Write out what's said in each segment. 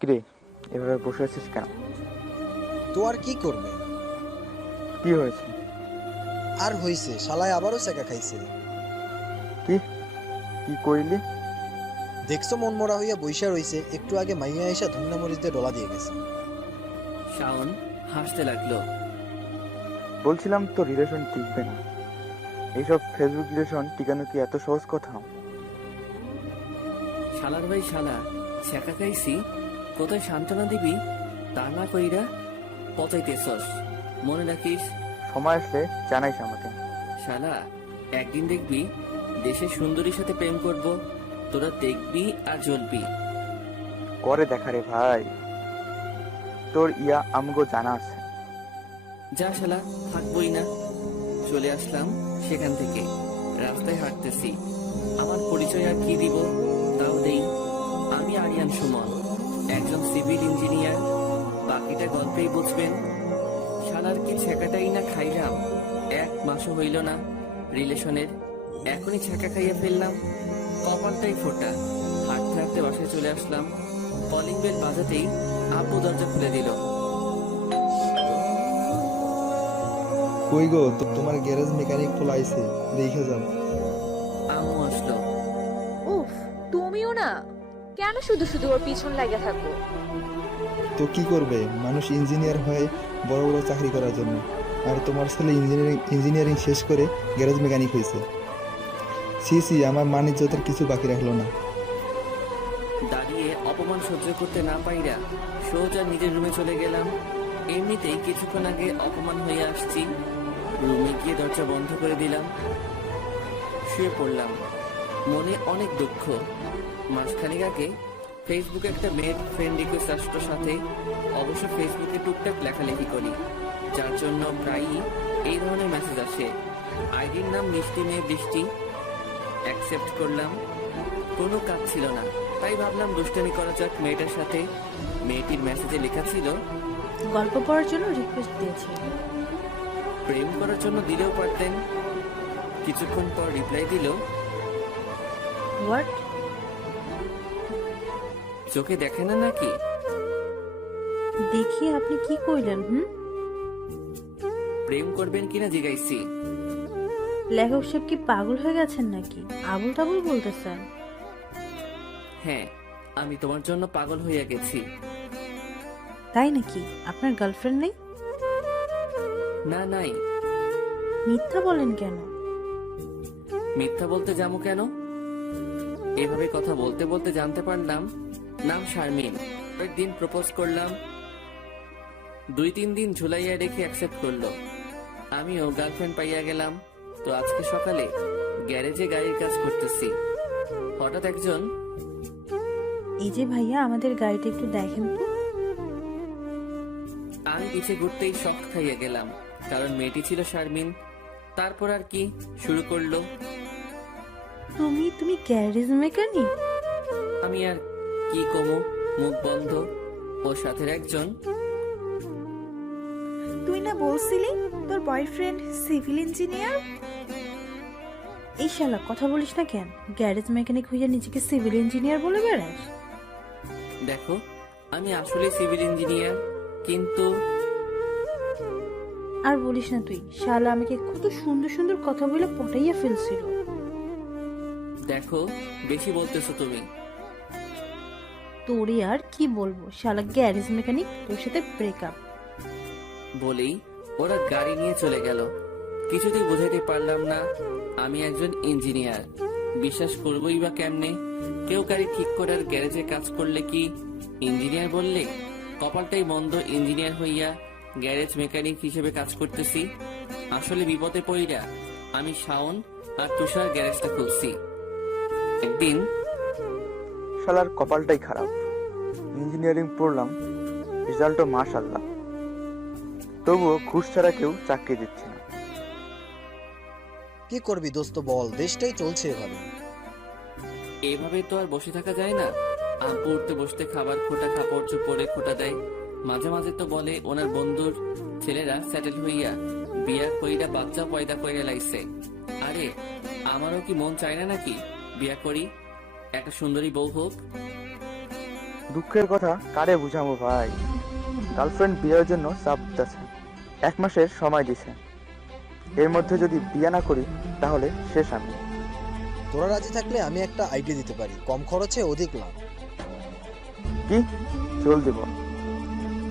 কিরে, এভাবে বসে আছিস কেন? তো আর কি করবে? কি হয়েছে? আর হইছে, শালায় আবারও চেকা খাইছে। কি কি কইলি? দেখছো মন মরা হইয়া বইসা রইছে, একটু আগে মাইয়া এসা ধন্যা মরিচ দিয়ে ডলা দিয়ে গেছে। শাওন হাসতে লাগলো। বলছিলাম তো রিলেশন টিকবে না। এইসব ফেসবুক রিলেশন টিকানো কি এত সহজ কথা? শালার ভাই শালা, ছেঁকা খাইছি, কোথায় সান্ত্বনা দিবি তা না কইরা পচাইতেছস। মনে রাখিস সময় আসলে জানাইস আমাকে। শালা, একদিন দেখবি দেশের সুন্দরীর সাথে প্রেম করব, তোরা দেখবি আর জ্বলবি। করে দেখা রে ভাই, তোর ইয়া আমগো জানা আছে। যা শালা, থাকবই না। চলে আসলাম সেখান থেকে, রাস্তায় হাঁটতেছি। আমার পরিচয় আর কি দিব, তাও দেই। আমি আরিয়ান সুমন, একজন সিভিল ইঞ্জিনিয়ার। বাকিটা গল্পেই বুঝবেন। শালার কি ছেঁকাটাই না খাইলাম, 1 মাসও হইল না রিলেশনের, এখনই ছেঁকা খাইয়া ফেললাম। কপালটাই ফোটা। হাঁটতে হাঁটতে বাসায় চলে আসলাম। কলিং বেল বাজাতেই আব্বু দরজা খুলে দিল। কই গো, তোমার গ্যারেজ মেকানিক খোলাইছে, দেখে যাও। আম্মু আসলো। উফ, তুমিও না, কেন শুধু শুধু ওর পিছন লাগা থাকো? তো কি করবে, মানুষ ইঞ্জিনিয়ার হয় বড় বড় চাকরি করার জন্য, আর তোমার ছেলে ইঞ্জিনিয়ারিং শেষ করে গ্যারেজ মেকানিক হয়েছে। সি সি, আমার মান ইজ্জতের কিছু বাকি রাখলো না। দাঁড়িয়ে অপমান সহ্য করতে না পাইরা সোজা নিজের রুমে চলে গেলাম। এমনিতেই কিছুক্ষণ আগে অপমান হয়ে আসছি। রুমে গিয়ে দরজা বন্ধ করে দিলাম, শুয়ে পড়লাম। মনে অনেক দুঃখ। মাসখানেক আগে ফেসবুকে একটা মেয়ের ফ্রেন্ড রিকোয়েস্ট আসলো সাথে। অবশ্য ফেসবুকে টুকটাক লেখালেখি করি, যার জন্য প্রায়ই এই ধরনের মেসেজ আসে। আইডির নাম মিষ্টি মেয়ে বৃষ্টি। অ্যাকসেপ্ট করলাম। কোনো কাজ ছিল না, তাই ভাবলাম দুষ্টামি করা যাক মেয়েটার সাথে। মেয়েটির মেসেজে লেখা ছিল, গল্প পড়ার জন্য রিকোয়েস্ট দিয়েছি। প্রেম করার জন্য দিলেও পারতেন। কিছুক্ষণ পর রিপ্লাই দিল, হোয়াট? চোখে দেখে না নাকি? দেখি আপনি কি কইলেন? প্রেম করবেন কিনা জিজ্ঞাইছি। লেখক সাহেব কি পাগল হয়ে গেছেন নাকি? আবুল তাবুল বলতেছেন। হ্যাঁ, আমি তোমার জন্য পাগল হইয়া গেছি। তাই নাকি? আপনার গার্লফ্রেন্ড নেই? না, নাই। মিথ্যা বলেন কেন? মিথ্যা বলতে যাবো কেন? এভাবে কথা বলতে বলতে জানতে পারলাম নাম শারমিন। একদিন প্রপোজ করলাম, 2-3 দিন ঝুলাইয়া রেখে অ্যাকসেপ্ট করলো। আমিও গার্লফ্রেন্ড পাইয়া গেলাম। তো আজকে সকালে গ্যারেজে গাড়ির কাজ করতেছি, হঠাৎ একজন, এই যে ভাইয়া, আমাদের গাড়িটা একটু দেখেন তো। আমি পিছে ঘুরতেই শক খাইয়া গেলাম, কারণ মেয়েটি ছিল শারমিন। তারপর আর কি শুরু করলো। তুমি গ্যারেজ মেকানিক? আমি আর কি কমো, মুখ বন্ধ। ওর সাথে একজন, তুই না বলছিলি তোর বয়ফ্রেন্ড সিভিল ইঞ্জিনিয়ার? এই শালা, কথা বলিস না কেন? গ্যারেজ মেকানিক হইয়া নিজেকে সিভিল ইঞ্জিনিয়ার বলে বেড়াস? দেখো, আমি আসলে সিভিল ইঞ্জিনিয়ার, কিন্তু আর বলিস না তুই। শালা আমাকে কত সুন্দর সুন্দর কথা বলে পটাইয়া ফেলছিল। দেখো, বেশি বলতেছো তুমি। তোরে আর কি বলবো, শালা গ্যারেজ মেকানিক, তোর সাথে ব্রেকআপ। বলেই ওরা গাড়ি নিয়ে চলে গেল। কিছুতেই বোঝাইতে পারলাম না আমি একজন ইঞ্জিনিয়ার। বিশ্বাস করবোই বা কেমনে? কেউ গাড়ি ঠিক করার গ্যারেজে কাজ করলে কি ইঞ্জিনিয়ার বললে? কপালটাই বন্ধ, ইঞ্জিনিয়ার হইয়া গ্যারেজ মেকানিক হিসেবে কাজ করতেছি। আসলে বিপদে পড়িয়া আমি শাওন আর তুষার গ্যারেজটা খুলছি। একদিন, শালার কপালটাই খারাপ। ইঞ্জিনিয়ারিং পড়লাম, রেজাল্টও মাশাআল্লাহ, তবুও ঘুষ ছাড়া কেউ চাকরি দিচ্ছে না। কি করবি দোস্ত বল, দেশটাই চলছে এভাবে। এভাবে তো আর বসে থাকা যায় না। আব্বু উঠতে বসতে খাবার খোটা, কাপড় চোপড়ে খোটা দেয়। মাঝে মাঝে তো বলে ওনার বন্ধুর ছেলেরা সেটেল হইয়া বিয়া কইরা বাচ্চা পয়দা কইরা লাইছে। আরে আমারও কি মন চায় না নাকি বিয়া করি, একটা সুন্দরী বউ হোক? দুঃখের কথা কারে বুঝাবো ভাই। গার্লফ্রেন্ড বিয়ের জন্য চাপ দিতেছে, 1 মাসের সময় দিছে। এর মধ্যে যদি বিয়ে না করি তাহলে শেষ আমি। তোরা রাজি থাকলে আমি একটা আইডিয়া দিতে পারি, কম খরচে অধিক লাভ। কি? চল দিব।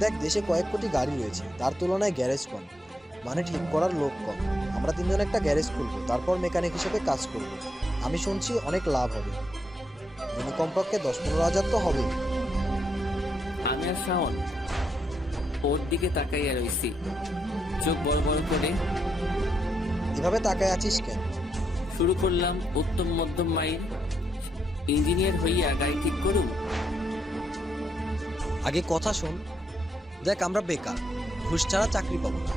দেখ, দেশে কয়েক কোটি গাড়ি রয়েছে, তার তুলনায় গ্যারেজ কম, মানে ঠিক করার লোক কম। আমরা 3 জন একটা গ্যারেজ খুলবো, তারপর মেকানিক হিসেবে কাজ করব। আমি শুনছি অনেক লাভ হবে, দিনে কমপক্ষে 10-15 হাজার তো হবেই। আমি আর শাওন ওর দিকে তাকাইয়া রইছি, চোখ বড় বড় করে। এভাবে তাকায় আছিস কেন? শুরু করলাম উত্তম মধ্যম মাইল। ইঞ্জিনিয়ার হইয়া গাড়ি ঠিক করুম। আগে কথা শোন। দেখ, আমরা বেকার, ঘুষ ছাড়া চাকরি পাবো না।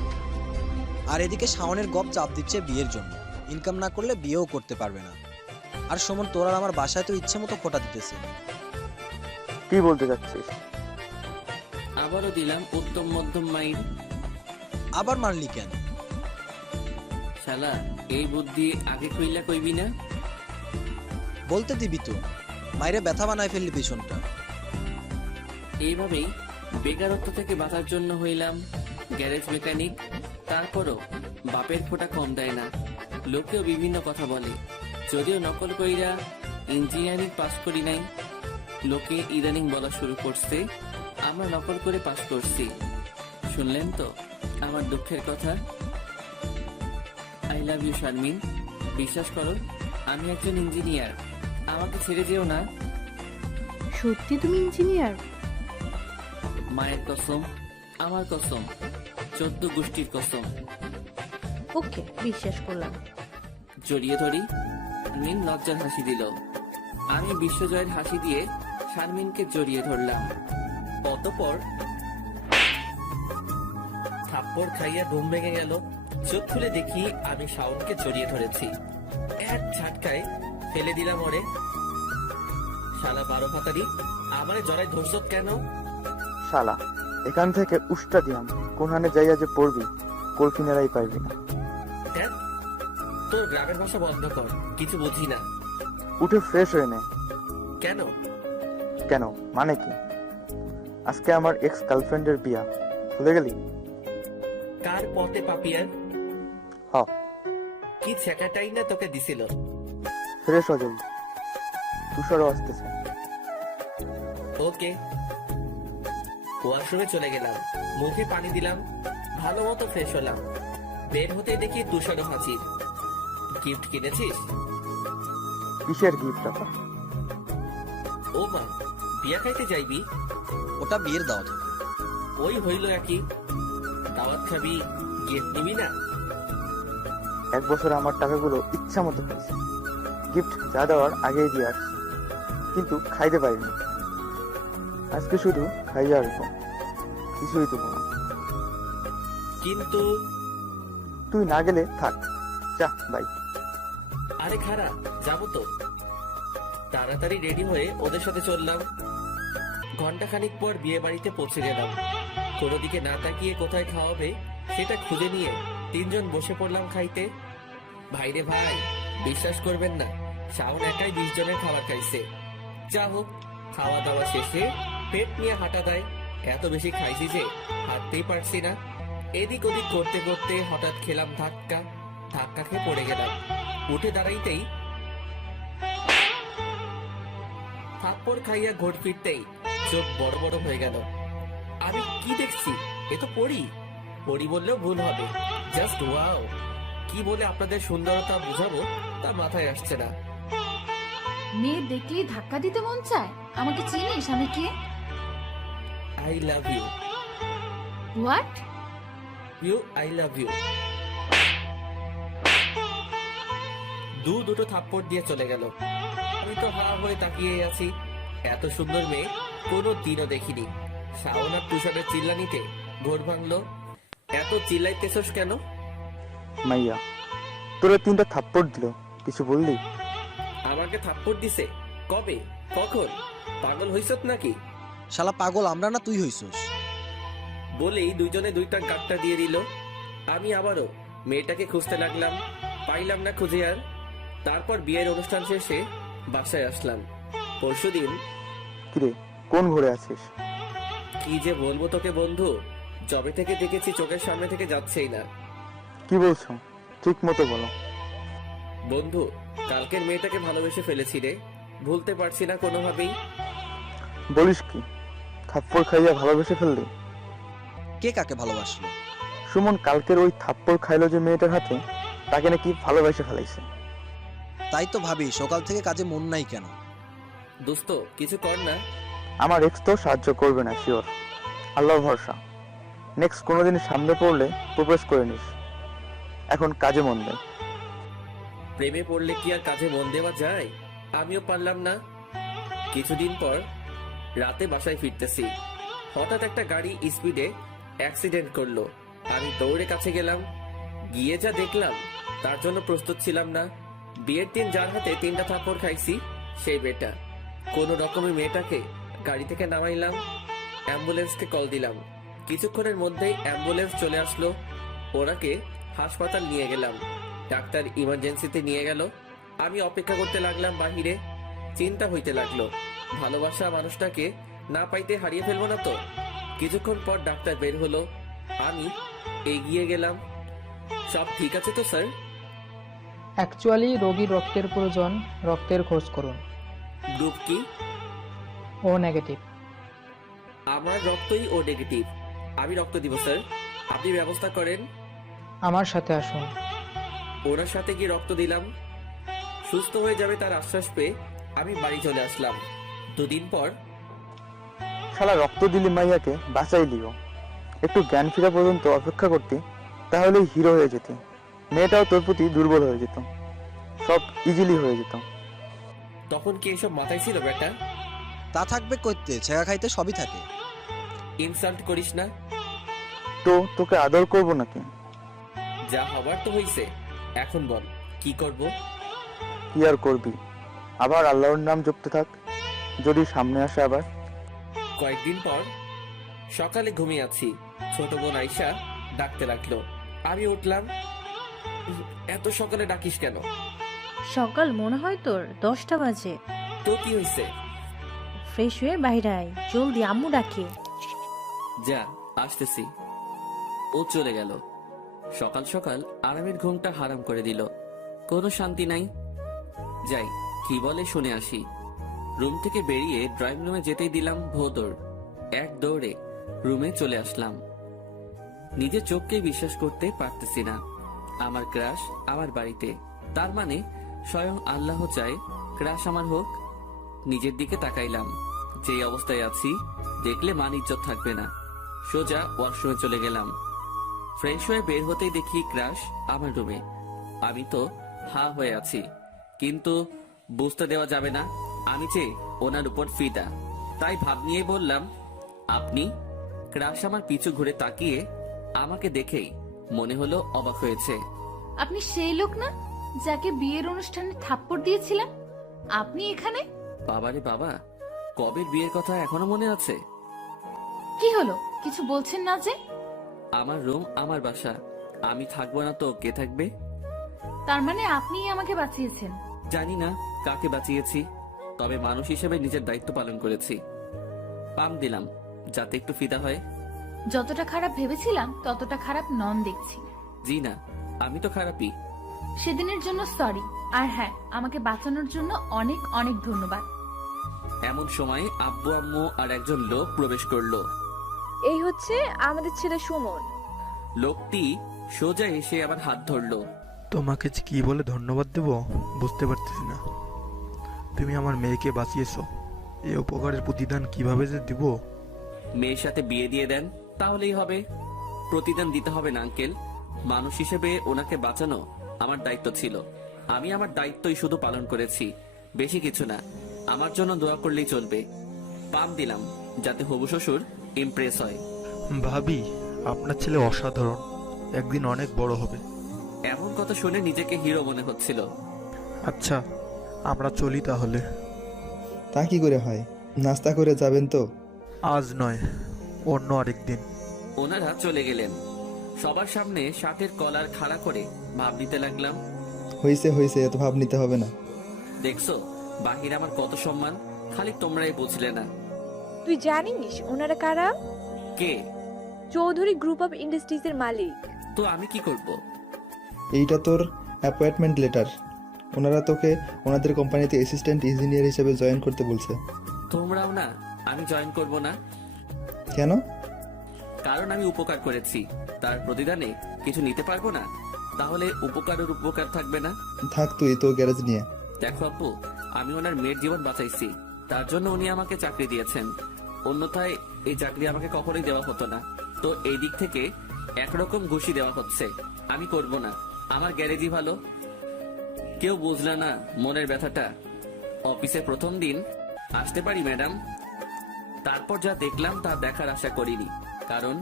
আর এদিকে শাওনের গপ চাপ দিচ্ছে বিয়ের জন্য, ইনকাম না করলে বিয়েও করতে পারবে না। আর সুমন, তোর আর আমার বাসায় তো ইচ্ছে মতো খোটা দিতেছে। কি বলতে চাচ্ছিস? আবারও দিলাম উত্তম মধ্যম মাইল। আবার মারলি কেন? শালা, এই বুদ্ধি আগে কইলা কইবি না? বলতে দিবি তো, মাইরে ব্যথা বানায় ফেললি পিছনটা। এইভাবেই বেকারত্ব থেকে বাঁচার জন্য হইলাম গ্যারেজ মেকানিক। তারপরও বাপের ফোঁটা কম দেয় না, লোকেও বিভিন্ন কথা বলে। যদিও নকল কইরা ইঞ্জিনিয়ারিং পাস করি নাই, লোকে ইদানিং বলা শুরু করছে আমরা নকল করে পাস করছি। শুনলেন তো আমার দুঃখের কথা। আই লাভ ইউ শারমিন, বিশ্বাস করো আমি একজন ইঞ্জিনিয়ার, আমাকে ছেড়ে যেও না। সত্যি তুমি ইঞ্জিনিয়ার? মায়ের কসম, আমার কসম, 14 গোষ্ঠীর কসম। ওকে, বিশ্বাস করলাম। জড়িয়ে ধরি। শারমিন লজ্জার হাসি দিল। আমি বিশ্বজয়ের হাসি দিয়ে শারমিনকে জড়িয়ে ধরলাম। অতঃপর থাপ্পড় খাইয়া ঘুম ভেঙে গেল। চোখ খুলে দেখি আমি শাওনকে জড়িয়ে ধরেছি। এক ঝাটকায় ফেলে দিলাম ওরে। শালা 12 ফাতারি, আমারে জড়াই ধরছ কেন? শালা, এখান থেকে উষ্টা দিয়াম, কোনখানে যাইয়া যে পড়বি কোল কিনারাই পাইবি না। দেখ, তোর গ্রামের ভাষা বন্ধ কর, কিছু বুঝি না। উঠে ফ্রেশ হয়ে নে। কেন? কেন মানে কি? আজকে আমার এক্স গার্লফ্রেন্ডের বিয়া, ভুলে গেলি? কার পথে পাপিয়ার? হ, কি ছেকাটাই না তোকে দিছিল? ফ্রেশ হয়ে যাবি, তুষারও আসতেছে। ওকে। ওয়াশরুমে চলে গেলাম, মুখে পানি দিলাম, ভালো মতো ফ্রেশ হলাম। বের হতে দেখি তুষারও হাজির। গিফট কিনেছিস? কিসের গিফট আবার? ও মা, বিয়া খাইতে যাইবি? ওটা বিয়ের দাওয়াত। ওই হইল একই। দাওয়াত খাবি, গিফট নিবি না? 1 বছর আমার টাকাগুলো ইচ্ছা মতো খাইছি, গিফট যা দেওয়ার আগেই দিয়ে আসছি, কিন্তু খাইতে পারিনি। আজকে শুধু খাইয়া আসবো, কিছুই দেবো না। কিন্তু তুই না গেলে থাক, যা বাই। আরে খারাপ, যাবো তো। তাড়াতাড়ি রেডি হয়ে ওদের সাথে চললাম। ঘন্টাখানিক পর বিয়ে বাড়িতে পৌঁছে গেলাম। কোনো দিকে না তাকিয়ে কোথায় খাওয়াবে সেটা খুঁজে নিয়ে 3 জন বসে পড়লাম খাইতে। ভাইরে ভাই, বিশ্বাস করবেন না, শাওন একাই 20 জনের খাবার খাইছে। যা হোক, খাওয়া দাওয়া শেষে পেট নিয়ে হাঁটা দেয়। এত বেশি খাইছি যে হাঁটতেই পারছি না। এদিক ওদিক করতে করতে হঠাৎ খেলাম ধাক্কা। ধাক্কা খেয়ে পড়ে গেলাম। উঠে দাঁড়াইতেই থাপ্পড় খাইয়া ঘোর ফিরতেই চোখ বড় বড় হয়ে গেল। আমি কি দেখছি? এ তো পরি। পরি বললেও ভুল হবে, জাস্ট ওয়াও। কি বলে আপনাদের সুন্দরতা বুঝাবো তা মাথায় আসছে না। মেয়ে দেখলেই ধাক্কা দিতে মন চায়। আমাকে চিনিস আমি কে? I love you. What? I love you. দুটো থাপ্পড় দিয়ে চলে গেল। আমি তো হা হয়ে তাকিয়ে আছি। এত সুন্দর মেয়ে কোনো দিনও দেখিনি। শাওন আর তুষারের চিল্লানিতে ঘোর ভাঙলো। এত চিল্লাইতেছস কেন? মাইয়া তোরা 3টা থাপ্পড় দিল, কিছু বললি? আমাকে থাপ্পড় দিছে? কবে? কখন? পাগল হইছত নাকি? শালা পাগল আমরা না, তুই হইছস। বলেই 2 জনে 2টা গাঁটটা দিয়ে দিল। আমি আবারও মেয়েটাকে খুঁজতে লাগলাম, পাইলাম না খুঁজে আর। তারপর বিয়ের অনুষ্ঠান শেষে বাসায় আসলাম। পরশুদিন কিরে কোন ঘুরে আছিস? কি যে বলবো তোকে বন্ধু, জবে থেকে দেখেছি চোখের সামনে থেকে যাচ্ছেই না। কি বলছো? ঠিক মতো বলো। বন্ধু, কালকের মেয়েটাকে ভালোবেসে ফেলেছি রে, ভুলতে পারছি না কোনোভাবেই। বলিস কি? থাপ্পড় খাইয়া ভালোবেসে ফেললি? কে কাকে ভালোবাসলো? সুমন কালকের ওই থাপ্পড় খাইলো যে মেয়েটার হাতে, তাকে নাকি ভালোবেসে ফেলাইছে। তাই তো ভাবি সকাল থেকে কাজে মন নাই কেন। দোস্ত কিছু কর না। আমার এক্স তো সাহায্য করবে না, শিওর। আল্লাহ ভরসা। নেক্সট কোনোদিন সামনে পড়লে প্রপোজ করে নিস। এখন কাজে মন দে। প্রেমে পড়লে কি আর কাজে মন দেওয়া যায়? আমিও পারলাম না। কিছুদিন পর রাতে বাসায় ফিরতেছি, হঠাৎ একটা গাড়ি স্পিডে অ্যাক্সিডেন্ট করলো। আমি দৌড়ে কাছে গেলাম, গিয়ে যা দেখলাম তার জন্য প্রস্তুত ছিলাম না। বিয়ের দিন যার হাতে 3টা থাপ্পড় খাইছি সেই বেটা। কোনো রকমের মেয়েটাকে গাড়ি থেকে নামাইলাম, অ্যাম্বুলেন্সকে কল দিলাম। কিছুক্ষণের মধ্যেই অ্যাম্বুলেন্স চলে আসলো। ওনাকে হাসপাতাল নিয়ে গেলাম, ডাক্তার ইমার্জেন্সিতে নিয়ে গেল। আমি অপেক্ষা করতে লাগলাম বাহিরে, চিন্তা হইতে লাগলো ভালোবাসা মানুষটাকে না পাইতে হারিয়ে ফেলবো না তো। কিছুক্ষণ পর ডাক্তার বের হলো, আমি এগিয়ে গেলাম। সব ঠিক আছে তো স্যার? অ্যাকচুয়ালি রোগীর রক্তের প্রয়োজন, রক্তের খোঁজ করুন। গ্রুপ কি? ও নেগেটিভ। আমার রক্তই ও নেগেটিভ। আমি রক্ত দিব স্যার, আপনি ব্যবস্থা করেন। আমার সাথে আসুন। ওনার সাথে গিয়ে রক্ত দিলাম। সুস্থ হয়ে যাবে তার আশ্বাস পেয়ে আমি বাড়ি চলে আসলাম। 2 দিন পর শালা রক্ত দিলি মাইয়াকে বাঁচাইলিও। একটু জ্ঞান ফেরা পর্যন্ত অপেক্ষা করতি, তাহলেই হিরো হয়ে যেতি। মেয়েটাও তোর প্রতি দুর্বল হয়ে যেত, সব ইজিলি হয়ে যেত। তখন কি এসব মাথায় ছিল বেটা? তা থাকবে কইতে, ছেঁকা খাইতে সবই থাকে। ইনসাল্ট করিস না। তো তোকে আদর করবো নাকি? যা হবার তো হইছে, এখন বল কি করব? কি আর করবি? আবার আল্লাহর নাম জপতে থাক, যদি সামনে আসে আবার। কয়েকদিন পর সকালে ঘুমিয়ে আছি, ছোট বোন আইসা ডাকতে লাগলো। আমি উঠলাম। এত সকালে ডাকিস কেন? সকাল মনে হয় তোর 10টা বাজে। তো কি হইছে? ফ্রেশ হয়ে বাইরে আয়, জলদি, আম্মু ডাকে। যা আসতেছি। ও চলে গেল। সকাল সকাল আরামের ঘুমটা হারাম করে দিল, কোনো শান্তি নাই। যাই কি বলে শুনে আসি। রুম থেকে বেরিয়ে ড্রয়িং রুমে যেতেই দিলাম ভোদর। এক দৌড়ে রুমে চলে আসলাম। নিজের চোখকে বিশ্বাস করতে পারতেছি না, আমার ক্রাশ আমার বাড়িতে। তার মানে স্বয়ং আল্লাহ চায় ক্রাশ আমার হোক। নিজের দিকে তাকাইলাম, যেই অবস্থায় আছি দেখলে মান ইজ্জত থাকবে না। সোজা ওয়াশরুমে চলে গেলাম। ফ্রেশ হয়ে বের হতেই দেখি ক্রাশ আমার রুমে। আমি তো হা হয়ে আছি, কিন্তু বুঝতে দেওয়া যাবে না আমি যে ওনার উপর ফিদা। তাই ভাব নিয়ে বললাম, আপনি? ক্রাশ আমার পিছু ঘুরে তাকিয়ে আমাকে দেখেই মনে হলো অবাক হয়েছে। আপনি সেই লোক না যাকে বিয়ের অনুষ্ঠানে থাপ্পড় দিয়েছিলাম? আপনি এখানে? বাবারে বাবা, কবের বিয়ের কথা এখনো মনে আছে? কি হলো, কিছু বলছেন না যে? আমার রুম আমার বাসা, আমি থাকবো না তো কে থাকবে? তার মানে আপনিই আমাকে বাঁচিয়েছেন? জানি না কাকে বাঁচিয়েছি, তবে মানুষ হিসেবে নিজের দায়িত্ব পালন করেছি। পাম দিলাম যাতে একটু ফিদা হয়। যতটা খারাপ ভেবেছিলাম ততটা খারাপ নন দেখছি। জি না, আমি তো খারাপই। সেদিনের জন্য সরি, আর হ্যাঁ, আমাকে বাঁচানোর জন্য অনেক অনেক ধন্যবাদ। এমন সময় আব্বু আম্মু আর একজন লোক প্রবেশ করলো। এই হচ্ছে আমাদের ছেলে সুমন। লোকটি সোজা এসে আবার হাত ধরলো। তোমাকে যে কি বলে ধন্যবাদ দেব বুঝতে পারতেছি না। তুমি আমার মেয়েকে বাঁচিয়েছো, এই উপকারের প্রতিদান কিভাবে যে দিব। মেয়ের সাথে বিয়ে দিয়ে দেন, তাহলেই হবে। প্রতিদান দিতে হবে না আঙ্কেল, মানুষ হিসেবে ওনাকে বাঁচানো আমার দায়িত্ব ছিল। আমি আমার দায়িত্বই শুধু পালন করেছি, বেশি কিছু না। আমার জন্য দোয়া করলেই চলবে। পাম দিলাম যাতে হবু শ্বশুর ইমপ্রেস হয়। ভাবি, আপনার ছেলে অসাধারণ, একদিন অনেক বড় হবে। এমন কথা শুনে নিজেকে হিরো মনে হচ্ছিল। আচ্ছা, আমরা চলি তাহলে। তা কি করে হয়? নাস্তা করে যাবেন তো? আজ নয়, অন্য আরেকদিন। ওনারা চলে গেলেন। সবার সামনে শার্টের কলার খাড়া করে ভাব নিতে লাগলাম। হয়েছে হয়েছে, এত ভাব নিতে হবে না। দেখছো বাহিরে আমার কত সম্মান, খালি তোমরাই বুঝলে না। তুই জানিস ওনারা কারা? কে? চৌধুরী গ্রুপ অফ ইন্ডাস্ট্রিজের মালিক। তো আমি কি করব? এইটা তোর অ্যাপয়েন্টমেন্ট লেটার। ওনারা তোকে ওনাদের কোম্পানিতে অ্যাসিস্ট্যান্ট ইঞ্জিনিয়ার হিসেবে জয়েন করতে বলছে। তোমরাও না? আমি জয়েন করব না। কেন? কারণ আমি উপকার করেছি, তার প্রতিদানে কিছু নিতে পারবো না। তাহলে উপকারের উপকার থাকবে না। থাক তুই তো গ্যারেজ নিয়ে। দেখো আপু, আমি ওনার মেয়ের জীবন বাঁচাইছি, তার জন্য উনি আমাকে চাকরি দিয়েছেন। অন্যথায় এই চাকরি আমাকে কখনোই দেওয়া হতো না। তো এই দিক থেকে একরকম ঘুষি দেওয়া হচ্ছে। আমি করব না, আমার গ্যারেজই ভালো। কেউ বুঝলে না মনের ব্যথাটা। অফিসে প্রথম দিন আসতে পারি ম্যাডাম? তারপর যা দেখলাম তা দেখার আশা করিনি, কারণ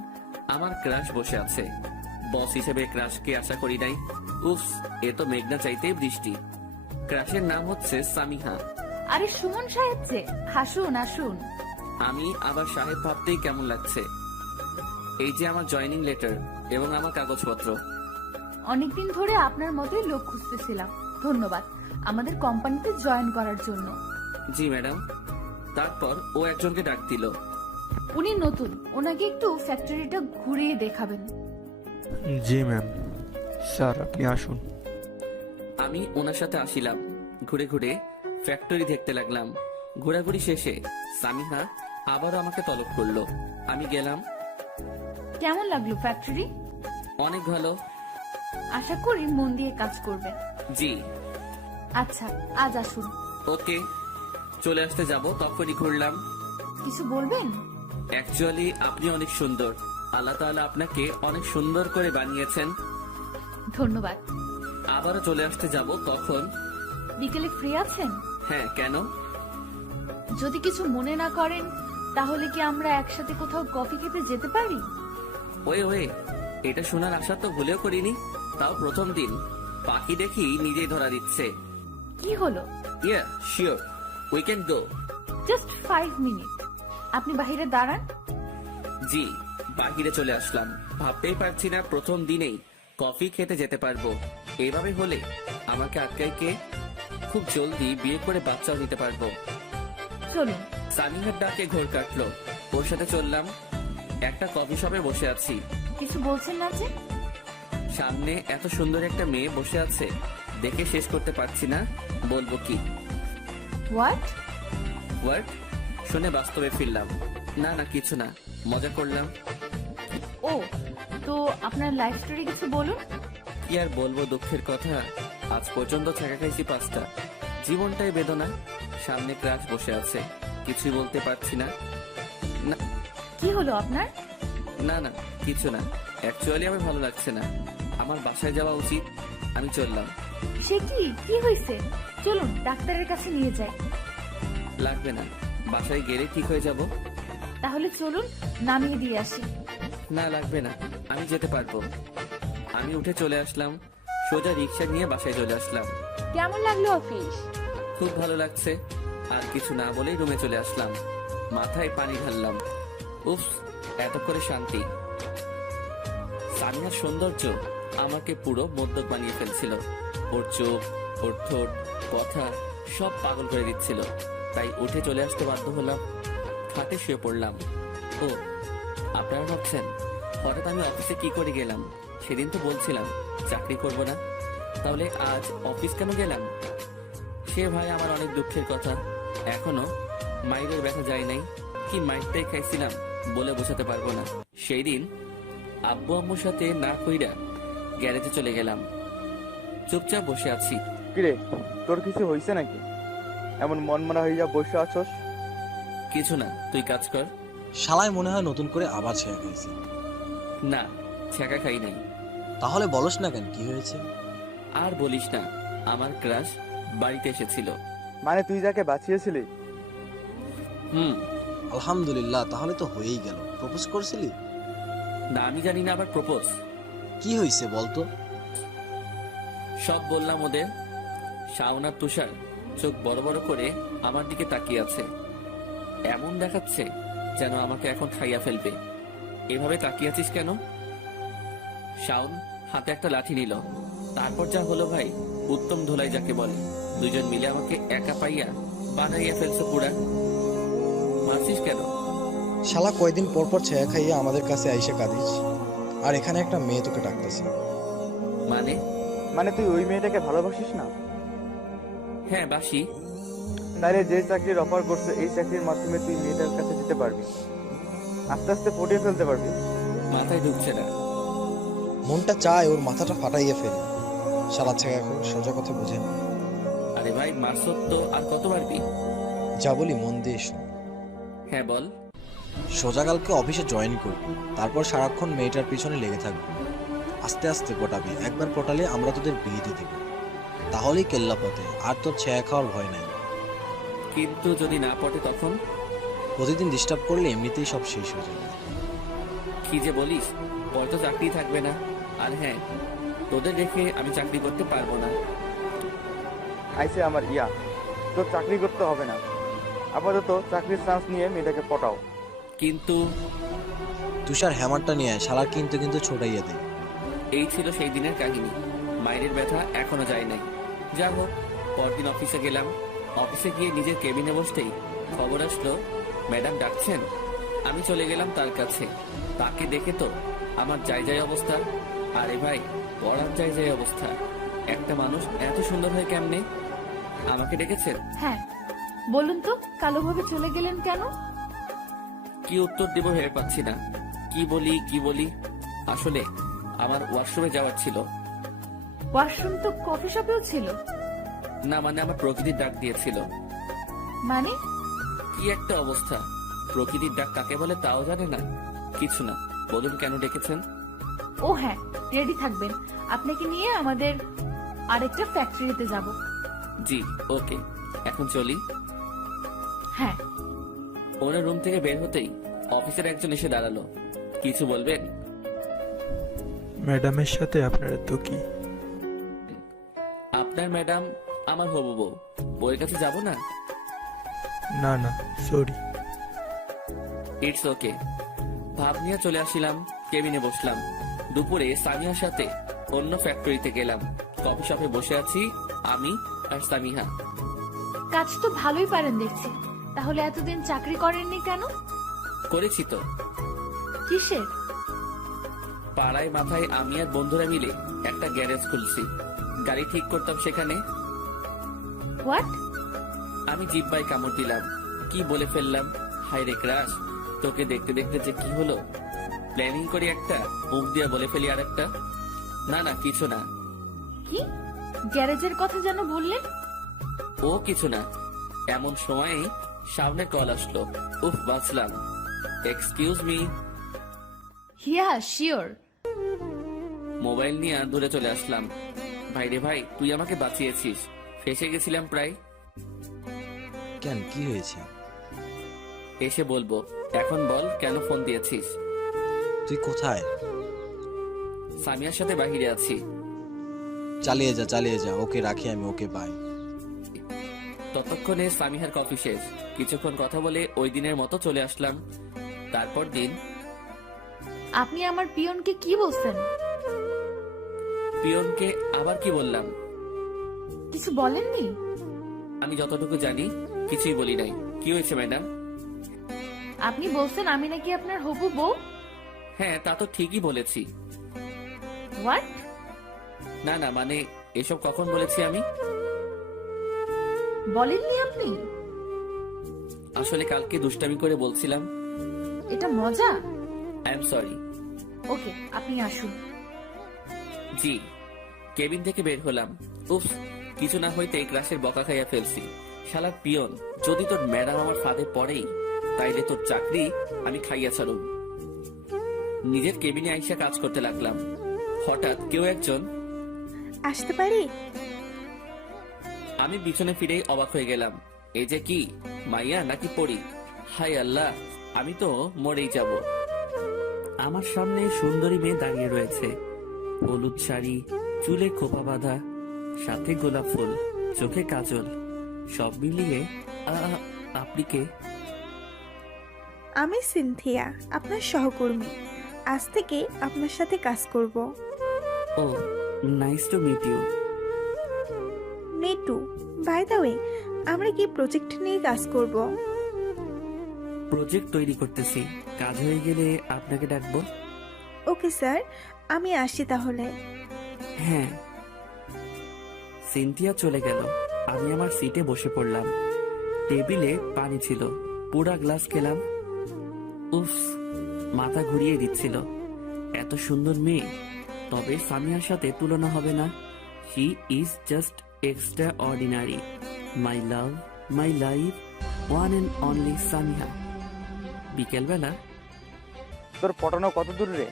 আমার ক্রাশ বসে আছে। বস হিসেবে ক্রাশকে আশা করি নাই। উফস, এ তো মেঘনা চাইতেই বৃষ্টি। ক্রাশের নাম হচ্ছে সামিহা। আরে সুমন সাহেব যে, হাসুন আসুন। আমি আবার সাহেব ভাবতেই কেমন লাগছে। এই যে আমার জয়েনিং লেটার এবং আমার কাগজপত্র। অনেকদিন ধরে আপনার মতোই লোক খুঁজতেছিলাম। ধন্যবাদ আমাদের কোম্পানিতে জয়েন করার জন্য। জি ম্যাডাম। তারপর ও একজনকে ডাক দিল। উনি নতুন, ওনাকে একটু ফ্যাক্টরিটা ঘুরিয়ে দেখাবেন। জি ম্যাম। স্যার আপনি আসুন। আমি ওনার সাথে আসিলাম। ঘুরে ঘুরে ফ্যাক্টরি দেখতে লাগলাম। ঘোরাঘুরি শেষে সামিহা আবারও আমাকে তলব করলো। আমি গেলাম। কেমন লাগলো ফ্যাক্টরি? অনেক ভালো। আশা করি মন দিয়ে কাজ করবেন। জি। আচ্ছা, আজ আসুন। ওকে। চলে আসতে যাব তখনই ঘুরলাম। কিছু বলবেন? অ্যাকচুয়ালি আপনি অনেক সুন্দর। আল্লাহ তাআলা আপনাকে অনেক সুন্দর করে বানিয়েছেন। ধন্যবাদ। আবারও চলে আসতে যাব তখন। বিকেলে ফ্রি আছেন? হ্যাঁ, কেন? যদি কিছু মনে না করেন তাহলে কি আমরা একসাথে কোথাও কফি খেতে যেতে পারি? ওয়ে ওয়ে, এটা শোনার আশা তো ভুলেও করিনি। তাও প্রথম দিন পাখি দেখি নিজেই ধরা দিচ্ছে। কি হলো? Yeah sure, we can go. Just 5 minute. আপনি বাইরে দাঁড়ান। জি, বাহিরে চলে আসলাম। ভাবতেই পারছি না প্রথম দিনেই কফি খেতে যেতে পারবো। এইভাবে হলে আমাকে আটকাই কে? খুব জলদি বিয়ে করে বাচ্চাও নিতে পারবো। চলুন। সামিহার ডাকে ঘোর কাটলো। ওর সাথে চললাম। একটা কফি শপে বসে আছি। কিছু বলছেন না যে? সামনে এত সুন্দর একটা মেয়ে বসে আছে, দেখে শেষ করতে পারছি না। বলবো কি? হোয়াট? ওয়ার্ড শুনে বাস্তবে ফিরলাম। না না, কিছু না, মজা করলাম। ও, তো আপনার লাইফ স্টোরি কিছু বলুন। কি আর বলবো দুঃখের কথা। আজ পর্যন্ত ছাকা খাইছি 5টা। জীবনটাই বেদনা। সামনে ক্রাশ বসে আছে, কিছুই বলতে পারছি না। কি হলো আপনার? না না, কিছু না। অ্যাকচুয়ালি আমার ভালো লাগছে না। আমার বাসায় যাওয়া উচিত। আমি চললাম। সে কি হয়েছে? চলুন ডাক্তারের কাছে নিয়ে যাই। লাগবে না, বাসায় গেলে ঠিক হয়ে যাব। তাহলে চলুন নামিয়ে দিয়ে আসি। না লাগবে না, আমি যেতে পারবো। আমি উঠে চলে আসলাম। সোজা রিক্সা নিয়ে বাসায় চলে আসলাম। কেমন লাগলো অফিস? খুব ভালো লাগছে। আর কিছু না বলেই রুমে চলে আসলাম। মাথায় পানি ঢাললাম। উফ, এত করে শান্তি। সামিহার সৌন্দর্য আমাকে পুরো মদ্যপ বানিয়ে ফেলছিল। ওর চোখ, ওর ঠোঁট, কথা সব পাগল করে দিচ্ছিল। তাই উঠে চলে আসতে বাধ্য হলাম। খাটে শুয়ে পড়লাম। ও, আপনারা ভাবছেন হঠাৎ আমি অফিসে কি করে গেলাম? সেদিন তো বলছিলাম চাকরি করব না, তাহলে আজ অফিস কেন গেলাম? সে ভাই আমার অনেক দুঃখের কথা। এখনো মাইরের ব্যথা যায় নাই। কি মাইরটাই খাইছিলাম বলে বোঝাতে পারবো না। সেই দিন আব্বু আম্মুর সাথে না কইরা গ্যারেজে চলে গেলাম। চুপচাপ বসে আছি। কিরে, তোর কিছু হয়েছে নাকি? এমন মন মারা হইয়া বসে আছস? কিছু না, তুই কাজ কর। শালায় মনে হয় নতুন করে আবার ছেঁকা খাইছে। না, ছ্যাঁকা খাই নাই। তাহলে বলস না কেন, কি হয়েছে? আর বলিস না, আমার ক্রাশ বাড়িতে এসেছিল। মানে তুই যাকে বাঁচিয়েছিলি? হুম। আলহামদুলিল্লাহ, তাহলে তো হয়েই গেল। প্রপোজ করছিলি? না, আমি জানি না আবার প্রপোজ। কি হয়েছে বলতো? সব বললাম ওদের। শাওন আর তুষার চোখ বড় বড় করে আমার দিকে তাকিয়ে আছে। এমন দেখাচ্ছে যেন আমাকে এখন খাইয়া ফেলবে। এভাবে তাকিয়ে আছিস কেন? শাওন হাতে একটা লাঠি নিল। তারপর যা হলো ভাই, উত্তম ধোলাই যাকে বলে। দুজন মিলে আমাকে একা পাইয়া বানাইয়া ফেলছে পুরা। মারছিস কেন? শালা কয়দিন পর পর ছায়া খাইয়ে আমাদের কাছে আইসে কাঁদিস, আর এখানে একটা মেয়ে তোকে ডাকতেছে। মানে? মানে তুই ওই মেয়েটাকে ভালোবাসিস না? হ্যাঁ বাসি। তাহলে যে চাকরির অফার করছে এই চাকরির মাধ্যমে তুই মেয়েটার কাছে যেতে পারবি, আস্তে আস্তে পটিয়ে ফেলতে পারবি। মাথায় ঢুকছে না। মনটা চায় ওর মাথাটা ফাটাইয়ে ফেলে। শালা ছায়া এখন সোজা কথা বোঝে না। আরে ভাই মারসত তো আর কত মারবি? যা বলি মন দিয়ে শোন। হ্যাঁ বল। সোজা কালকে অফিসে জয়েন করবি, তারপর সারাক্ষণ মেয়েটার পিছনে লেগে থাকবি। আস্তে আস্তে পটাবি, একবার পটালে আমরা তোদের বিয়ে দিয়ে দিব। তাহলেই কেল্লা পথে, আর তোর ছায়া খাওয়ার ভয় নাই। কিন্তু যদি না পটে তখন? প্রতিদিন ডিস্টার্ব করলে এমনিতেই সব শেষ হয়ে যাবে। কি যে বলিস, পরে তো চাকরি থাকবে না। আর হ্যাঁ, তোদের রেখে আমি চাকরি করতে পারবো না। আইসে আমার ইয়া, তোর চাকরি করতে হবে না, আপাতত চাকরির চান্স নিয়ে মেয়েটাকে পটাও। কিন্তু তুষার হ্যামারটা নিয়ে আয়, শালার কিন্তু ছোটাইয়া দে। এই ছিল সেই দিনের কাহিনী। মায়ের ব্যথা এখনো যায় নাই। যা হোক, পরদিন অফিসে গেলাম। অফিসে গিয়ে নিজের কেবিনে বসতেই খবর আসলো ম্যাডাম ডাকছেন। আমি চলে গেলাম তার কাছে। তাকে দেখে তো আমার যাই অবস্থা। আরে ভাই, পড়ার যাই অবস্থা। একটা মানুষ এত সুন্দর হয় কেমনে? আমাকে ডেকেছেন? হ্যাঁ, বলুন তো কালোভাবে চলে গেলেন কেন? কি উত্তর দেব ভেবে পাচ্ছি না। কি বলি। আসলে আমার ওয়াশরুমে যাওয়ার ছিল। ওয়াশরুম তো কফি শপেও ছিল। না মানে আমার প্রকৃতির ডাক দিয়েছিল। মানে? কি একটা অবস্থা! প্রকৃতির ডাক কাকে বলে তাও জানে না। কিছু না, বলুন কেন ডেকেছেন? ও হ্যাঁ, রেডি থাকবেন, আপনাকে নিয়ে আমাদের আরেকটা ফ্যাক্টরিতে যাব। জি ওকে, এখন চলি। হ্যাঁ। ওনার রুম থেকে বের হতেই অফিসের একজন এসে দাঁড়ালো। কিছু বলবেন? ম্যাডামের সাথে আপনার তো কি? আপনার ম্যাডাম আমার হবু বউ, বউয়ের কাছে যাব না? না না, সরি। It's okay. ভাব নিয়ে চলে আসিলাম, কেবিনে বসলাম। দুপুরে সামিহার সাথে অন্য ফ্যাক্টরিতে গেলাম। কফি শপে বসে আছি আমি আর সামিহা। কাজ তো ভালোই পারেন দেখছি, তাহলে এতদিন চাকরি করেননি কেন? করেছি তো। কিসের? পাড়ায় মাথায় আমি আর বন্ধুরা মিলে একটা গ্যারেজ খুলছি। গাড়ি ঠিক করতাম সেখানে। হোয়াট? আমি জিব্বায় কামড় দিলাম। কি বলে ফেললাম! হাই রে ক্রাশ, তোকে দেখতে দেখতে যে কি হলো। প্ল্যানিং করি একটা, মুখ দিয়ে বলে ফেলি আর একটা। না কিছু না। কি গ্যারেজের কথা যেন বললেন? ও কিছু না। এমন সময় সামনে কল আসলো। উফ, বাঁচলাম। Excuse me. Hiya sure. Mobile নিয়ে দূরে চলে আসলাম। ভাই রে ভাই, তুই আমাকে বাঁচিয়েছিস। ফেসে গেছিলাম প্রায়। কেন, কি হয়েছে? এসে বলবো। এখন বল, কেন ফোন দিয়েছিস? তুই কোথায়? সামিয়ার সাথে বাহিরে আছি। চালিয়ে যা। ওকে রাখি আমি, ওকে বাই। ততক্ষণে সামিহার কফি শেষ। কিছুক্ষণ কথা বলে ওই দিনের মতো চলে আসলাম। তারপর দিন। আপনি আমার পিয়নকে কি বলছেন? পিয়নকে আবার কি বললাম? কিছু বলেননি? আমি যতটুকু জানি কিছুই বলি নাই। কি হয়েছে ম্যাডাম? আপনি বলছেন আমি নাকি আপনার হবু বউ? হ্যাঁ, তা তো ঠিকই বলেছি। হোয়াট? না মানে এসব কখন বলেছি আমি? বলেননি আপনি? আসলে কালকে দুষ্টামি করে বলছিলাম। এটা মজা। I am sorry. ওকে, আপনি আসুন। জি। কেবিন থেকে বের হলাম। উফ, কিছু না হইতে ক্লাসের বকা খাইয়া ফেলছি। শালা পিয়ন, যদি তোর ম্যাডাম আমার ফাঁদে পড়েই, তাইলে তোর চাকরি আমি খাইয়া ছাড়ুম। নিজের কেবিনে আইসা কাজ করতে লাগলাম। হঠাৎ কেউ একজন, আসতে পারি? আমি পিছনে ফিরেই অবাক হয়ে গেলাম। এই যে কি, মাইয়া নাকি পড়ি? হাই আল্লাহ, আমি তো মরেই যাব। আমার সামনে সুন্দরী মেয়ে দাঁড়িয়ে রয়েছে। হলুদ শাড়ি, চুলে খোপা বাঁধা, সাথে গোলাপ ফুল, চোখে কাজল, সব মিলিয়ে আপনি কে? আমি সিনথিয়া, আপনার সহকর্মী। আজ থেকে আপনার সাথে কাজ করব। ও, নাইস টু মিট ইউ। নেটু, বাই দ্য ওয়ে, আমরা কি প্রজেক্ট নিয়ে কাজ করব? প্রজেক্ট তৈরি করতেছি, কাজ হয়ে গেলে আপনাকে ডাকবো। ওকে স্যার, আমি আসি তাহলে। হ্যাঁ। সিনথিয়া চলে গেল। আমি আমার সিটে বসে পড়লাম। টেবিলে পানি ছিল, পুরা গ্লাস খেলাম। উফ, মাথা ঘুরিয়ে দিচ্ছিল। এত সুন্দর মেয়ে, তবে সামিয়ার সাথে তুলনা হবে না। She is just extra ordinary. My love, my life, one and only Samia. বিকেলবেলা। তোর পটানো কত দূর রে?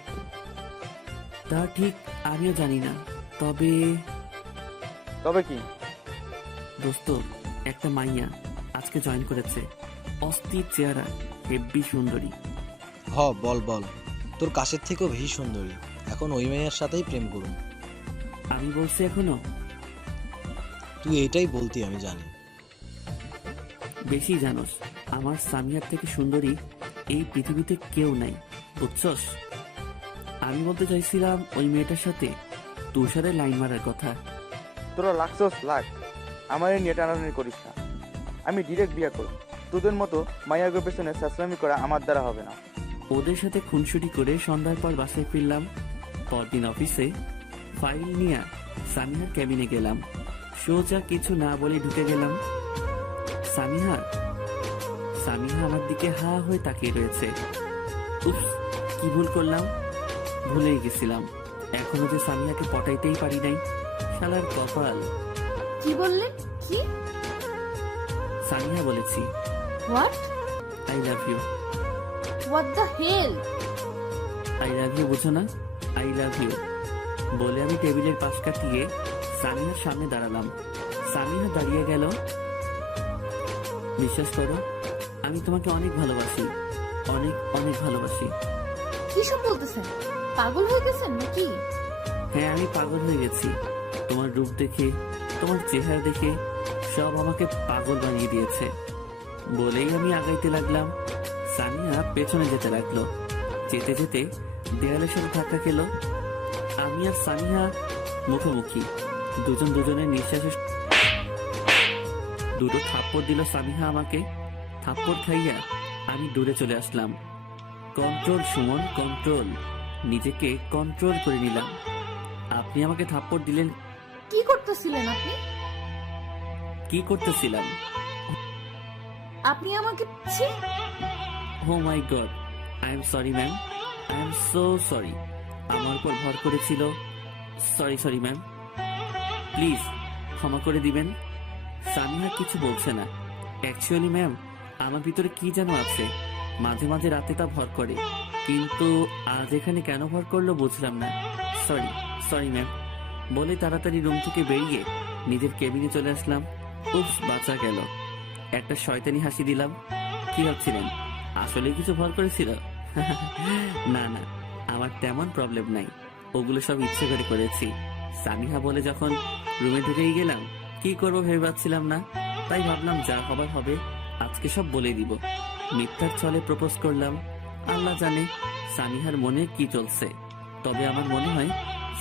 তা ঠিক আমিও জানি না, তবে তবে কি? দোস্ত, একটা মাইয়া আজকে জয়েন করেছে। অস্থির চেহারা, হেব্বি সুন্দরী। বল বল, তোর কাছের থেকেও বেশি সুন্দরী। এখন ওই মেয়ের সাথেই প্রেম করুন। আমি বলছি এখনো? তুই এটাই বলতি, আমি জানি। বেশি জানোস, আমার সামিয়ার থেকে সুন্দরী এই পৃথিবীতে কেউ নাই, বুঝছস? আমি বলতে চাইছিলাম ওই মেয়েটার সাথে তুষারের লাইন মারার কথা। তোরা লাগছস লাগ, আমার এই নিয়ে টানাটানি করিস না। আমি ডিরেক্ট বিয়ে করব। তোদের মতো মায়াগো পেছনে সাসলামি করা আমার দ্বারা হবে না। ওদের সাথে খুনসুটি করে সন্ধ্যার পর বাসায় ফিরলাম। পরদিন অফিসে ফাইল নিয়ে সামিহার ক্যাবিনে গেলাম। সোজা কিছু না বলে ঢুকে গেলাম। সামিহা সামিহা আমার দিকে হা হয়ে তাকিয়ে রয়েছে। উফ, কি ভুল করলাম, ভুলেই গেছিলাম। এখনো যে সামিহাকে পটাইতেই পারি নাই, শালার কপাল। কি বললেন? কি? সামিহা বলেছি, what? I love you. What the hell? I love you বুঝো না? আই লাভ ইউ বলে আমি টেবিলের পাশ কাটিয়ে সামিহার সামনে দাঁড়ালাম। সামিহা দাঁড়িয়ে গেল। বিশ্বাস করো, আমি তোমাকে অনেক ভালোবাসি, অনেক অনেক ভালোবাসি। কি সব বলতেছেন? পাগল হয়ে গেছেন নাকি? হ্যাঁ, আমি পাগল হয়ে গেছি। তোমার রূপ দেখে, তোমার চেহারা দেখে সব আমাকে পাগল বানিয়ে দিয়েছে। বলেই আমি আগাইতে লাগলাম। সামিয়া পেছনে যেতে লাগলো। যেতে যেতে দেয়ালের সাথে ধাক্কা খেল। আমি আর সামিয়া মুখোমুখি। দুজন দুজনের নিঃশ্বাসে দুটো থাপ্পড় দিল সামিহা আমাকে। থাপ্পড় খাইয়া আমি দূরে চলে আসলাম। Control Suman, control. নিজেকে কন্ট্রোল করে নিলাম। আপনি আমাকে থাপ্পড় দিলেন। কি করতেছিলেন আপনি? কি করতেছিলাম? আপনি আমাকে ছি! Oh my god, I am sorry ma'am, I am so sorry. আমার উপর ভর করেছিল। সরি সরি ম্যাম, প্লিজ ক্ষমা করে দিবেন। সামিহা কিছু বলছে না। অ্যাকচুয়ালি ম্যাম, আমার ভিতরে কি যেন আছে, মাঝে মাঝে রাতে তা ভর করে, কিন্তু আজ এখানে কেন ভর করলো বুঝলাম না। সরি সরি ম্যাম বলে তাড়াতাড়ি রুম থেকে বেরিয়ে নিজের কেবিনে চলে আসলাম। উফ, বাঁচা গেল। একটা শয়তানি হাসি দিলাম। কি ভাবছিলেন আসলে কিছু ভর করেছিল? না না, আমার তেমন প্রবলেম নাই, ওগুলো সব ইচ্ছে করে করেছি। সামিহা বলে যখন রুমে ঢুকেই গেলাম, কি করবো ভেবে পাচ্ছিলাম না। তাই ভাবলাম যা হবার হবে, আজকে সব বলে দিব। মিথ্যার ছলে প্রপোজ করলাম। আল্লাহ জানে সামিহার মনে কি চলছে, তবে আমার মনে হয়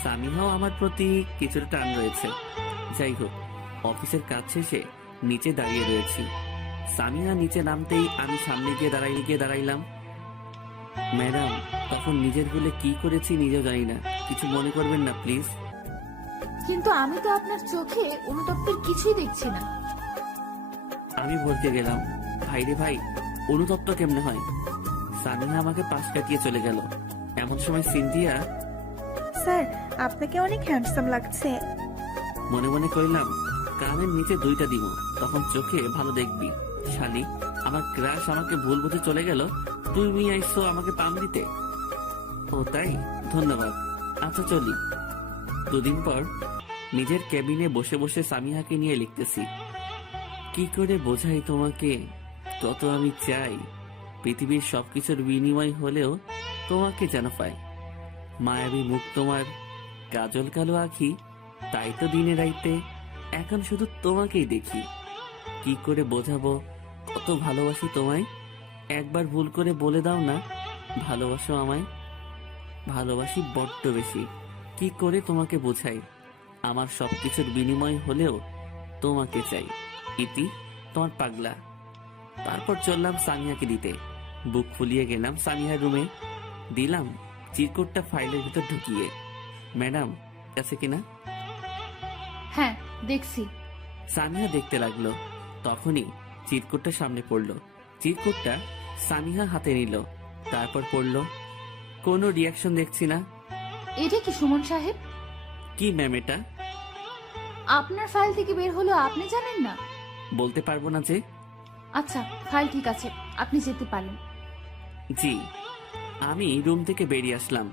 সামিহাও আমার প্রতি কিছুটা টান রয়েছে। যাই হোক, অফিসের কাজ শেষে নিচে দাঁড়িয়ে রয়েছি। সামিহা নিচে নামতেই আমি সামনে গিয়ে দাঁড়াইলাম। ম্যাডাম, তখন নিজের ভুলে কি করেছি নিজেও জানি না, কিছু মনে করবেন না প্লিজ। কিন্তু আমি তো আপনার চোখে অনুতপ্তের কিছুই দেখছি না। আমি ভরকে গেলাম। ভাইরে ভাই, অনুতপ্ত কেমনে হয়? সামিহা আমাকে পাশ কাটিয়ে চলে গেল। এমন সময় সিনথিয়া। স্যার, আপনাকে অনেক হ্যান্ডসাম লাগছে। মনে মনে কইলাম, কানের নিচে দুইটা দিব, তখন চোখে ভালো দেখবি। শালি, আমার ক্রাশ আমাকে ভুল বুঝে চলে গেল, তুমি আইসো আমাকে পাম দিতে। ও তাই, ধন্যবাদ। আচ্ছা চলি। দুদিন পর নিজের কেবিনে বসে বসে সামিহাকে নিয়ে লিখতেছি। কি করে বোঝাই তোমাকে, কত আমি চাই পৃথিবীর সবকিছুর বিনিময় হলেও তোমাকে যেন পাই। মায়াবী মুখ তোমার, কাজল কালো আখি, তাই তো দিনে রাইতে এখন শুধু তোমাকেই দেখি। কি করে বোঝাবো কত ভালোবাসি তোমায়? একবার ভুল করে বলে দাও না ভালোবাসো আমায়। ভালোবাসি বড্ড বেশি, কি করে তোমাকে বোঝাই? আমার সবকিছুর বিনিময় হলেও তোমাকে চাই। ইতি, তোমার পাগলা। তারপর চললাম সামিয়াকে দিতে। বুক ফুলিয়ে গেলাম সামিহার রুমে, দিলাম চিরকুটটা ফাইলের ভিতর ঢুকিয়ে। ম্যাডাম আছে কিনা? হ্যাঁ, দেখছি। সামিহা দেখতে লাগলো, তখনই চিরকুটটা সামনে পড়লো। চিরকুটটা সামিহা হাতে নিল, তারপর পড়লো। কোনো রিয়াকশন দেখছি না। এটা কি সুমন সাহেব? কি ম্যাম এটা? আপনার ফাইল থেকে বের হলো, আপনি জানেন না? বলতে পারবো না যে। আচ্ছা, ফাইল ঠিক আছে, আপনি যেতে পারেন। জি। আমি রুম থেকে বেরিয়ে আসলাম,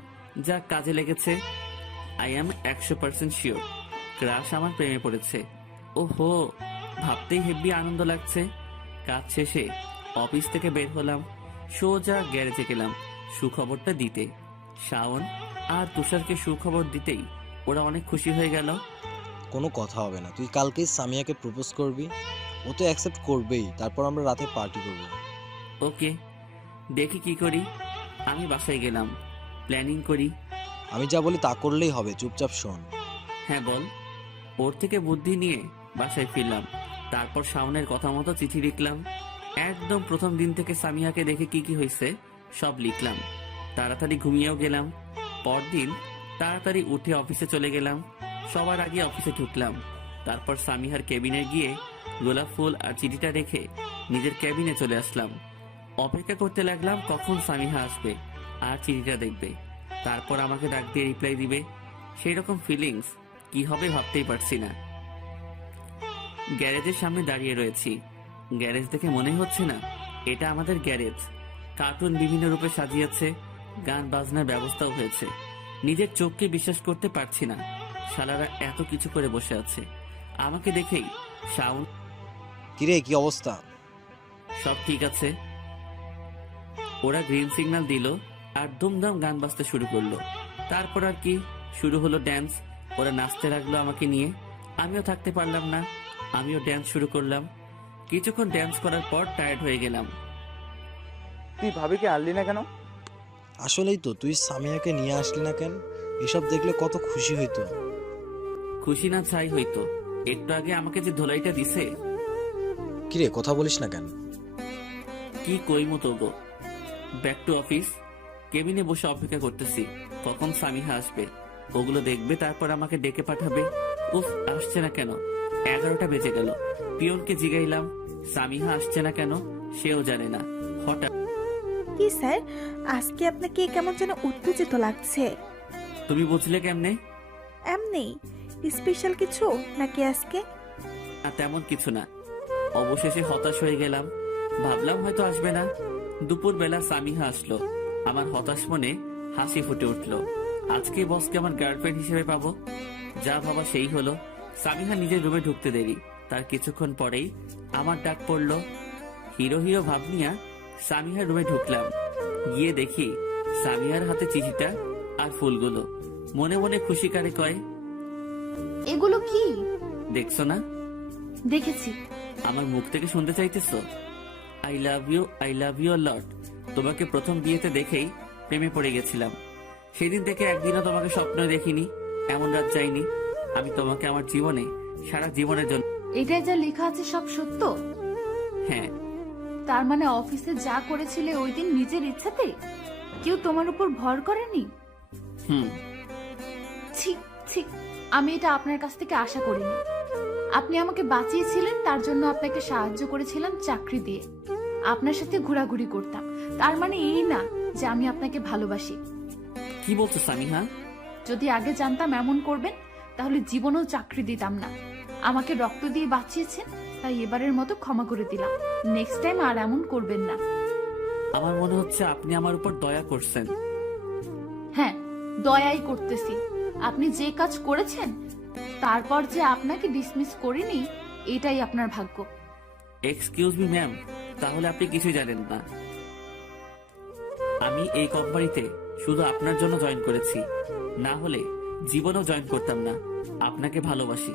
যা কাজে লেগেছে। আই অ্যাম 100% শিওর ক্রাশ আমার প্রেমে পড়েছে। ওহো, ভাবতেই হেব্বি আনন্দ লাগছে। কাজ শেষে অফিস থেকে বের হলাম, সোজা গ্যারেজে গেলাম সুখবরটা দিতে। শাওন আর তুষারকে সুখবর দিতেই ওরা অনেক খুশি হয়ে গেল। কোনো কথা হবে না, তুই কালকেই সামিয়াকে প্রপোজ করবি, ও তো অ্যাকসেপ্ট করবেই, তারপর আমরা রাতে পার্টি করব। ওকে, দেখি কি করি। আমি বাসায় গেলাম, প্ল্যানিং করি। আমি যা বলি তা করলেই হবে, চুপচাপ শোন। হ্যাঁ বল। ওর থেকে বুদ্ধি নিয়ে বাসায় ফিরলাম, তারপর শাওনের কথা মতো চিঠি লিখলাম। একদম প্রথম দিন থেকে সামিহাকে দেখে কি কি হয়েছে সব লিখলাম। তাড়াতাড়ি ঘুমিয়েও গেলাম। পরদিন তাড়াতাড়ি উঠে অফিসে চলে গেলাম। সবার আগে অফিসে ঢুকলাম, তারপর সামিহার কেবিনে গিয়ে গোলাপ ফুল আর চিঠিটা রেখে নিজের কেবিনে চলে আসলাম। অপেক্ষা করতে লাগলাম কখন সামিহা আসবে আর চিঠিটা দেখবে, তারপর আমাকে ডাক দিয়ে রিপ্লাই দিবে। সেই রকম ফিলিংস কি হবে ভাবতেই পারছি না। গ্যারেজের সামনে দাঁড়িয়ে রয়েছি। গ্যারেজ দেখে মনে হচ্ছে না এটা আমাদের গ্যারেজ। কার্টুন বিভিন্ন রূপে সাজিয়েছে, গান বাজনার ব্যবস্থাও হয়েছে। নিজের চোখকে বিশ্বাস করতে পারছি না, শালারা এত কিছু করে বসে আছে। আমাকে দেখেই শাওন, কিরে কি অবস্থা? সব ঠিক আছে। ওরা গ্রিন সিগন্যাল দিল আর ধুমধাম গান বাজতে শুরু করলো। তারপর আর কি, শুরু হলো ড্যান্স। ওরা নাচতে লাগলো আমাকে নিয়ে, আমিও থাকতে পারলাম না, আমিও ড্যান্স শুরু করলাম। কিছুক্ষণ ড্যান্স করার পর টায়ার্ড হয়ে গেলাম। তুই ভাবিকে আনলি না কেন? আসলেই তো, তুই সামিয়াকে নিয়ে আসলি না কেন? এসব দেখলে কত খুশি হইতো। খুশি না চাই হইতো, একটু আগে আমাকে যে ধোলাইটা দিছে। কিরে কথা বলিস না কেন? কি কইমো তো গো। Back to office. কেবিনে বসে অপেক্ষা করতেছি কখন সামিহা আসবে, ওগুলো দেখবে, তারপর আমাকে ডেকে পাঠাবে। উফ, আসছে না কেন? 11টা বেজে গেল। পিয়নকে জিগাইলাম সামিহা আসছে না কেন, সেও জানে না। হঠাৎ, কি স্যার, আজকে আপনাকে কেমন যেন উত্তেজিত লাগছে। তুমি বুঝলে কেমনে? এমনি স্পেশাল কিছু নাকি আজকে? না, তেমন কিছু না। অবশেষে হতাশ হয়ে গেলাম, ভাবলাম হয়তো আসবে না। দুপুরবেলা সামিহা আসলো, আমার হতাশ মনে হাসি ফুটে উঠলো। আজকে বসকে আমার গার্লফ্রেন্ড হিসেবে পাবো, যা ভাবা সেই হলো। সামিহা নিজের রুমে ঢুকতে দেরি, তার কিছুক্ষণ পরেই আমার ডাক পড়লো। হিরো হিরো ভাব নিয়া সামিহার রুমে ঢুকলাম, গিয়ে দেখি সামিহার হাতে চিঠিটা আর ফুলগুলো। মনে মনে খুশি কারে কয়, এগুলো কি? দেখছো না? দেখেছি। আমার মুখ থেকে শুনতে চাইতেছো? I love you lot. তোমাকে প্রথম বিয়েতে দেখেই প্রেমে পড়ে গেছিলাম। সেদিন থেকে একদিনও তোমাকে স্বপ্ন দেখিনি, এমন রাত যায়নি। আমি তোমাকে আমার জীবনে, সারা জীবনের জন্য। এটাই যা লেখা আছে সব সত্য? হ্যাঁ। তার মানে অফিসে যা করেছিলে ওই দিন নিজের ইচ্ছাতে? কেউ তোমার উপর ভর করেনি? হুম। ছি ছি, আমি এটা আপনার কাছ থেকে আশা করিনি। আপনি আমাকে বাঁচিয়েছিলেন, তার জন্য আপনাকে সাহায্য করেছিলাম চাকরি দিয়ে, আপনার সাথে ঘোরাঘুরি করতাম। তার মানে এই না যে আমি আপনাকে ভালোবাসি। কি বলছো সামিহা? যদি আগে জানতাম এমন করবেন, তাহলে জীবনেও চাকরি দিতাম না। আমাকে রক্ত দিয়ে বাঁচিয়েছেন, তাই এবারের মতো ক্ষমা করে দিলাম। নেক্সট টাইম আর এমন করবেন না। আমার মনে হচ্ছে আপনি আমার উপর দয়া করছেন। হ্যাঁ, দয়াই করতেছি। আপনি যে কাজ করেছেন, তারপর যে আপনাকে ডিসমিস করিনি, এটাই আপনার ভাগ্য। এক্সকিউজ মি ম্যাম, তাহলে আপনি কিছুই জানেন না। আমি এই কোম্পানিতে শুধু আপনার জন্য জয়েন করেছি, না হলে জীবনেও জয়েন করতাম না। আপনাকে ভালোবাসি,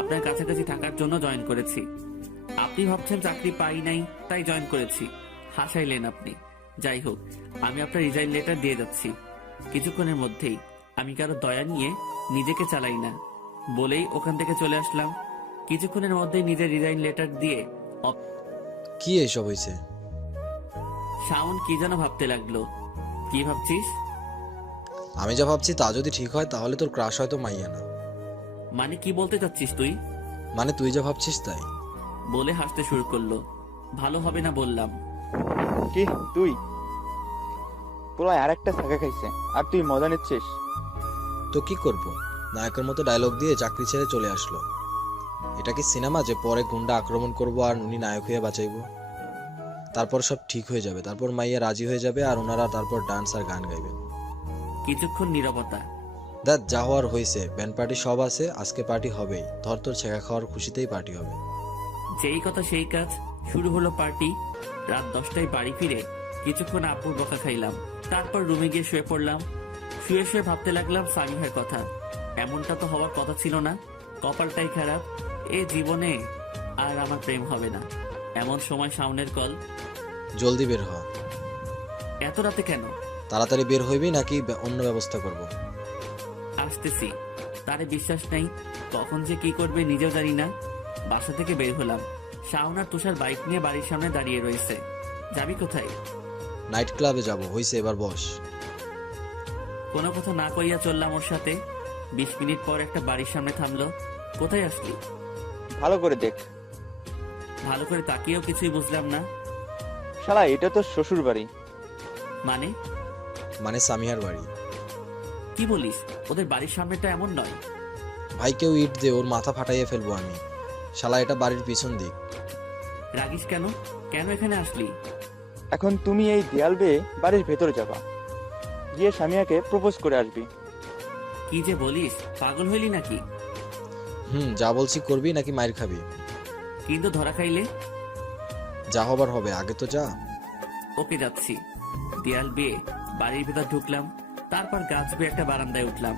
আপনার কাছাকাছি থাকার জন্য জয়েন করেছি। আপনি ভাবছেন চাকরি পাই নাই তাই জয়েন করেছি, হাসাইলেন আপনি। যাই হোক, আমি আপনার রিজাইন লেটার দিয়ে যাচ্ছি কিছুক্ষণের মধ্যেই। আমি কারো দয়া নিয়ে নিজেকে চালাই না বলেই ওখান থেকে চলে আসলাম। কিছুক্ষণের মধ্যেই নিজের রিজাইন লেটার দিয়ে কি এসব হয়েছে? শাওন কি যেন ভাবতে লাগলো। কি ভাবছিস? আমি যা ভাবছি তা যদি ঠিক হয় তাহলে তোর ক্রাশ হয়তো মাইয়া না। মানে কি বলতে চাচ্ছিস তুই? মানে তুই যা ভাবছিস তাই। বলে হাসতে শুরু করলো। ভালো হবে না বললাম। কি তুই? পোলায় আর একটা ছাকা খাইছে আর তুই মজা নিচ্ছিস? তো কি করব, নায়কের মতো ডায়লগ দিয়ে চাকরি ছেড়ে চলে আসলো। এটা কি সিনেমা যে পরে গুন্ডা আক্রমণ করব আর উনি নায়ক হয়ে বাঁচাইবো? তারপর সব ঠিক হয়ে যাবে, তারপর মাইয়া রাজি হয়ে যাবে আর ওনারা তারপর ডান্স আর গান গাইবেন। কিছুক্ষণ নীরবতা। দেখ যা হওয়ার হয়েছে, ব্যান্ড পার্টি সব আছে, আজকে পার্টি হবেই। ধর তোর ছেঁকা খাওয়ার খুশিতেই পার্টি হবে। যেই কথা সেই কাজ, শুরু হলো পার্টি। রাত 10টায় বাড়ি ফিরে কিছুক্ষণ আপুর বকা খাইলাম, তারপর রুমে গিয়ে শুয়ে পড়লাম। শুয়ে শুয়ে ভাবতে লাগলাম সামিহার কথা। এমনটা তো হওয়ার কথা ছিল না, কপালটাই খারাপ। এ জীবনে আর আমার প্রেম হবে না। এমন সময় শাওনের কল। জলদি বের হ। এত রাতে কেন? তাড়াতাড়ি বের হইবি নাকি অন্য ব্যবস্থা করব? আসতেছি। তারে বিশ্বাস নাই, কখন যে কি করবে নিজেও জানি না। বাসা থেকে বের হলাম। শাওন আর তুষার বাইক নিয়ে বাড়ির সামনে দাঁড়িয়ে রয়েছে। যাবি কোথায়? নাইট ক্লাবে যাব, হইছে এবার বস। কোনো কথা না কইয়া চললাম ওর সাথে। 20 মিনিট পর একটা বাড়ির সামনে থামলো। কোথায় আসলি? ভালো করে দেখ। ভালো করে তাকিয়েও কিছুই বুঝলাম না। শালা এটা তো শ্বশুর বাড়ি। মানে? মানে সামিহার বাড়ি। কি বলিস? ওদের বাড়ির সামনেটা এমন নয়। ভাইকেও ইট দে, ওর মাথা ফাটাইয়ে ফেলবো আমি। শালা এটা বাড়ির পিছন দিক। রাগিস কেন? কেন এখানে আসলি? এখন তুমি এই দেয়াল বেয়ে বাড়ির ভেতরে যাবা, গিয়ে সামিয়াকে প্রপোজ করে আসবি। কি যে বলিস, পাগল হইলি নাকি? যা বলছি করবি নাকি মাইর খাবি? কিন্তু ধরা খাইলে? যা হবার হবে, আগে তো যা। ওকে যাচ্ছি। দেয়াল বেয়ে বাড়ির ভেতর ঢুকলাম, তারপর গাছ বেয়ে একটা বারান্দায় উঠলাম।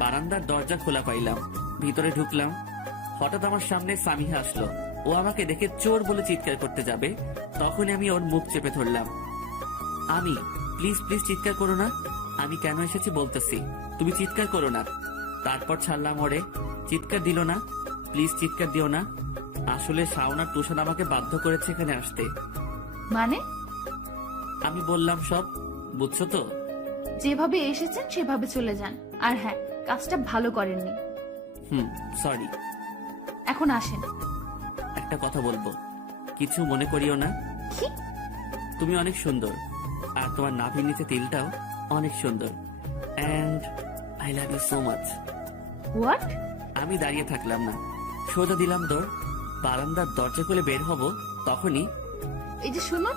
বারান্দার দরজা খোলা পাইলাম, ভিতরে ঢুকলাম। হঠাৎ আমার সামনে সামিহা আসলো। ও আমাকে দেখে চোর বলে চিৎকার করতে যাবে, তখনই আমি ওর মুখ চেপে ধরলাম। আমি, প্লিজ প্লিজ চিৎকার করো না। আমি কেন এসেছি বলতেছি, তুমি চিৎকার করো না। তারপর ছাড়লাম ওরে। চিৎকার দিল না। প্লিজ চিৎকার দিও না। আসলে শাওন আর তুষার আমাকে বাধ্য করেছে এখানে আসতে। মানে? আমি বললাম সব, বুঝছো তো? যেভাবে এসেছেন সেভাবে চলে যান। আর হ্যাঁ, কাজটা ভালো করেননি। সরি। এখন আসেন। একটা কথা বলবো, কিছু মনে করিও না। কি? তুমি অনেক সুন্দর, আর তোমার নাভির নিচে তিলটাও অনেক সুন্দর। And I love you so much. What? আমি দাঁড়িয়ে থাকলাম না, সোজা দিলাম দৌড়। বারান্দার দরজা খুলে বের হব, তখনই এই যে শুনুন।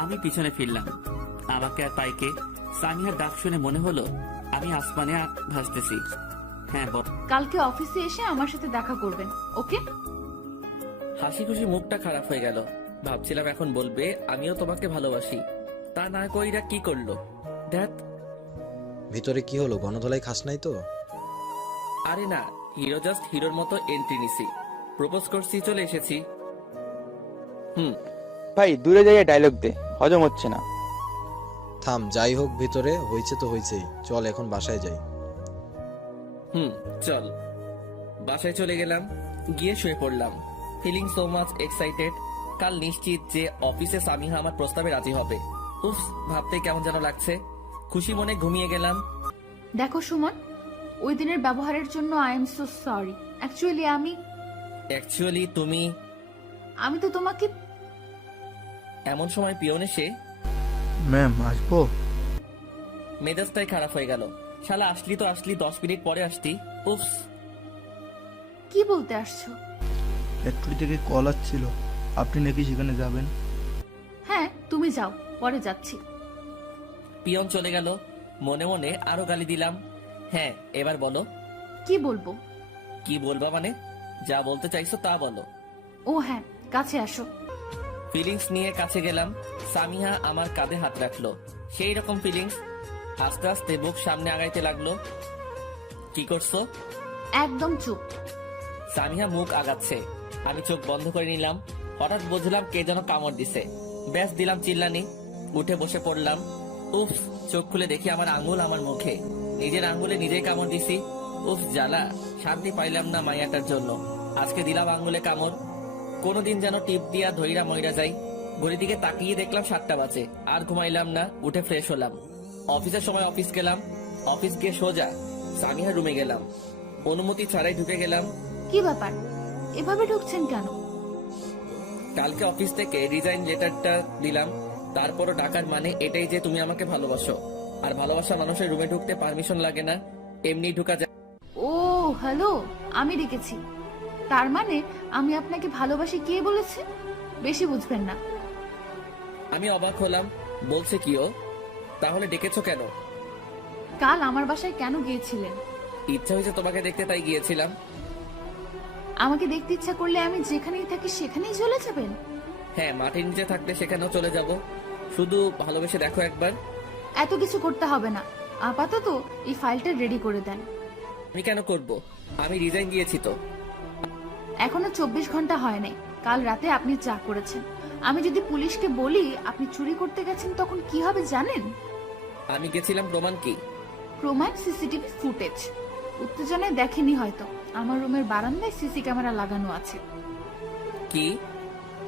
আমি পিছনে ফিরলাম। আমাকে আর পাইকে সামিহার ডাক শুনে মনে হলো আমি আসমানে ভাসতেছি। হ্যাঁ বল। কালকে অফিসে এসে আমার সাথে দেখা করবেন, ওকে? হাসি খুশি মুখটা খারাপ হয়ে গেল। ভাবছিলাম এখন বলবে আমিও তোমাকে ভালোবাসি, তা না কইরা কি করলো। ধ্যাত। ভিতরে কি হলো, গণধলাই খাস নাই তো? আরে না, হিরো জাস্ট হিরোর মতো এন্ট্রি নিছি, প্রপোজ করছি, চলে এসেছি। ভাই দূরে যাইয়ে ডায়লগ দে, হজম হচ্ছে না। থাম, যাই হোক ভিতরে হয়েছে তো হয়েছেই, চল এখন বাসায় যাই। চল। বাসায় চলে গেলাম, গিয়ে শুয়ে পড়লাম। Feeling so much excited. কাল নিশ্চিত যে অফিসে সামিহা আমার প্রস্তাবে রাজি হবে। উফ, ভাবতে কেমন যেন লাগছে। খুশি মনে ঘুমিয়ে গেলাম। দেখো সুমন, ওই দিনের ব্যবহারের জন্য I am so sorry. Actually তুমি। আমি তো তোমাকে। এমন সময় পিয়ন এসে, ম্যাম আসবো? মেজাজটাই খারাপ হয়ে গেল। শালা আসলি তো আসলি, 10 মিনিট পরে আসতি। উফস। কি বলতে আসছো? ফ্যাক্টরি থেকে কল আসছিল, আপনি নাকি সেখানে যাবেন। হ্যাঁ, তুমি যাও, পরে যাচ্ছি। পিয়ন চলে গেল। মনে মনে আরো গালি দিলাম। হ্যাঁ, এবার বলো। কি বলবো? কি বলবা মানে? যা বলতে চাইছো তা বলো। ও হ্যাঁ, কাছে আসো। ফিলিংস নিয়ে কাছে গেলাম। সামিহা আমার কাঁধে হাত রাখলো। সেই রকম ফিলিংস। আস্তে আস্তে বুক সামনে আগাইতে লাগলো। কি করছো? একদম চুপ। সামিহা মুখ আগাচ্ছে, আমি চোখ বন্ধ করে নিলাম। হঠাৎ বুঝলাম কে যেন কামড় দিছে। ব্যাস দিলাম চিল্লানি। উঠে বসে পড়লাম। উফ, চোখ খুলে দেখি আমার আঙ্গুল আমার মুখে। নিজের আঙ্গুলে নিজেই কামড় দিছি। উফ জ্বালা, শান্তি পাইলাম না মাইয়াটার জন্য। আজকে দিলাম আঙ্গুলে কামড়। কোনোদিন যেন টিপ দিয়া ধইরা মইরা যাই। ঘড়ির দিকে তাকিয়ে দেখলাম 7টা বাজে। আর ঘুমাইলাম না, উঠে ফ্রেশ হলাম। অফিসের সময় অফিস গেলাম। অফিস গিয়ে সোজা সামিহার রুমে গেলাম। অনুমতি ছাড়াই ঢুকে গেলাম। কি ব্যাপার, এভাবে ঢুকছেন কেন? কালকে অফিস থেকে রিজাইন লেটারটা দিলাম। তারপরও ডাকার মানে এটাই যে তুমি আমাকে ভালোবাসো। আর ভালোবাসা মানুষের রুমে ঢুকতে পারমিশন লাগে না, এমনি ঢুকা যায়। ও হ্যালো, আমি ডেকেছি। তার মানে আমি আপনাকে ভালোবাসি কে বলেছে? বেশি বুঝবেন না। আমি অবাক হলাম, বলছে কি ও? তাহলে ডেকেছো কেন? কাল আমার বাসায় কেন গিয়েছিলেন? ইচ্ছা হয়েছে তোমাকে দেখতে, তাই গিয়েছিলাম। আমাকে দেখতে ইচ্ছা করলে আমি যেখানেই থাকি সেখানেই চলে যাবেন? হ্যাঁ, মাটির নিচে থাকলে সেখানেও চলে যাব। শুধু ভালোবেসে দেখো একবার। এত কিছু করতে হবে না, আপাতত এই ফাইলটা রেডি করে দেন। আমি কেন করব? আমি রিজাইন দিয়েছি তো। এখনো 24 ঘন্টা হয় নাই। কাল রাতে আপনি যা করেছেন, আমি যদি পুলিশকে বলি আপনি চুরি করতে গেছেন তখন কি হবে জানেন? আমি গেছিলাম, প্রমাণ কি? প্রমাণ সিসিটিভি ফুটেজ। উত্তেজনায় দেখেনি হয়তো, আমার রুমের বারান্দায় সিসি ক্যামেরা লাগানো আছে। কি?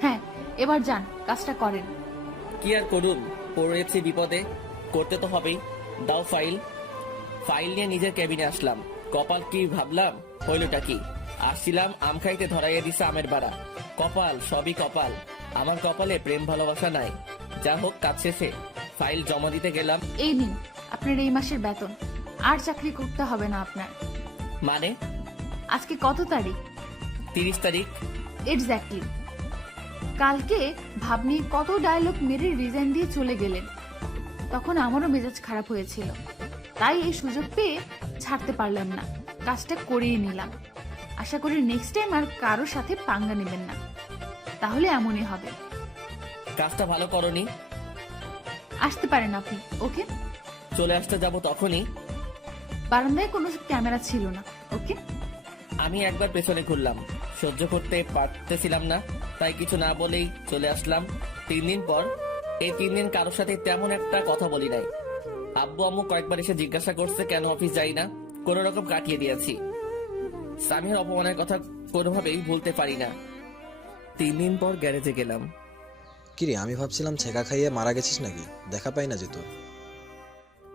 হ্যাঁ, এবার যান, কাজটা করেন। কি আর করুন, পড়েছি বিপদে, করতে তো হবেই। দাও ফাইল। ফাইল নিয়ে নিজের কেবিনে আসলাম। কপাল কি ভাবলাম, হইলটা কি? আসছিলাম আম খাইতে, ধরাইয়া দিছে আমের বাড়া। কপাল, সবই কপাল। আমার কপালে প্রেম ভালোবাসা নাই। যা হোক, কাজ শেষে ফাইল জমা দিতে গেলাম। এই নিন আপনার এই মাসের বেতন। আর চাকরি করতে হবে না আপনার। মানে? আজকে কত তারিখ? 30 তারিখ। এক্স্যাক্টলি। কালকে ভাব নিয়ে কত ডায়লগ মেরে রিজাইন দিয়ে চলে গেলেন, তখন আমারও মেজাজ খারাপ হয়েছিল। তাই এই সুযোগ পেয়ে ছাড়তে পারলাম না, কাজটা করিয়ে নিলাম। আশা করি নেক্সট টাইম আর কারোর সাথে পাঙ্গা নেবেন না, তাহলে এমনই হবে। কাজটা ভালো করনি। আসতে পারেন আপনি। ওকে, চলে আসতে যাব তখনই বারান্দায় কোনো ক্যামেরা ছিল না। ওকে। আমি একবার পেছনে ঘুরলাম, সহ্য করতে পারতেছিলাম না, তাই কিছু না বলেই চলে আসলাম। 3 দিন পর। এই 3 দিন কারোর সাথে তেমন একটা কথা বলি নাই। আব্বু আম্মু কয়েকবার এসে জিজ্ঞাসা করছে কেন অফিস যাই না, কোন রকম কাটিয়ে দিয়েছি। সামিহার অপমানের কথা কোনোভাবেই ভুলতে পারি না। 3 দিন পর গ্যারেজে গেলাম। কিরে, আমি ভাবছিলাম ছেঁকা খাইয়ে মারা গেছিস নাকি, দেখা পাই না যে তোর।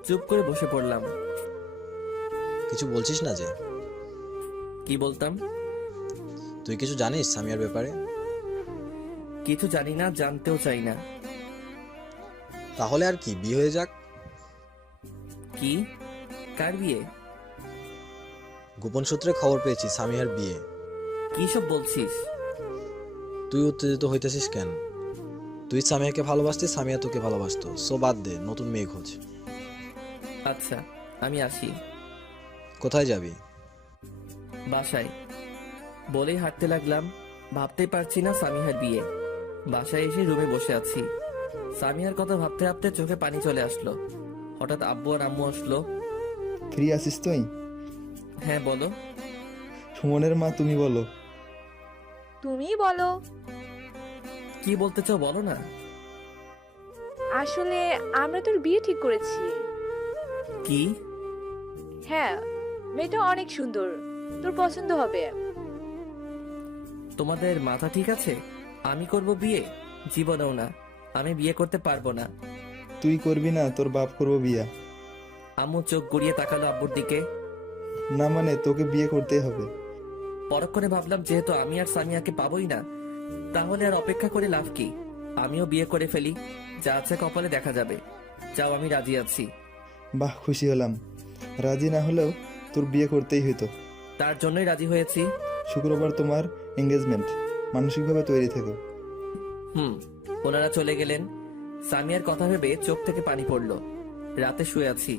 চুপ করে বসে পড়লাম। কিছু বলছিস না যে? কি বলতাম? তুই কিছু জানিস সামিয়ার ব্যাপারে? কিছু জানি না, জানতেও চাই না। তাহলে আর কি, বিয়ে হয়ে যাক। কি? কার বিয়ে? গোপন সূত্রে খবর পেয়েছি সামিয়ার বিয়ে। কি সব বলছিস? তুই উত্তেজিত হইতেছিস কেন? তুই সামিয়াকে ভালোবাসতিস, সামিয়া তোকে ভালোবাসতো। সো বাদ দে, নতুন মেয়ে খোঁজ। আচ্ছা, আমি আসি। কোথায় যাবি? বাসায়। বলেই হাঁটতে লাগলাম। ভাবতেই পারছি না সামিহার বিয়ে। বাসায় এসে রুমে বসে আছি। সামিহার কথা ভাবতে ভাবতে চোখে পানি চলে আসলো। হঠাৎ আব্বু আর আম্মু আসলো। ফ্রি আছিস তুই? হ্যাঁ, বলো। সুমনের মা তুমি বলো। তুমিই বলো। কি বলতে চাও বলো না। আসলে আমরা তোর বিয়ে ঠিক করেছি। কি? হ্যাঁ, মেয়েটা অনেক সুন্দর, তোর পছন্দ হবে। তোমাদের মাথা ঠিক আছে? আমি করব বিয়ে? জীবনেও না, আমি বিয়ে করতে পারবো না। তুই করবি না, তোর বাপ করবো বিয়া। আম্মু চোখ গড়িয়ে তাকালো আব্বুর দিকে। না মানে তোকে বিয়ে করতেই হবে। পরক্ষণে ভাবলাম যেহেতু আমি আর সামিয়াকে পাবোই না, তাহলে আর অপেক্ষা করে লাভ কি? আমিও বিয়ে করে ফেলি, যা আছে কপালে দেখা যাবে। যাও, আমি রাজি আছি। বাহ, খুশি হলাম। রাজি না হলেও তোর বিয়ে করতেই হইতো। তার জন্যই রাজি হয়েছি। শুক্রবার তোমার এঙ্গেজমেন্ট, মানসিকভাবে তৈরি থেকো। ওনারা চলে গেলেন। সামিয়ার কথা ভেবে চোখ থেকে পানি পড়লো। রাতে শুয়ে আছি,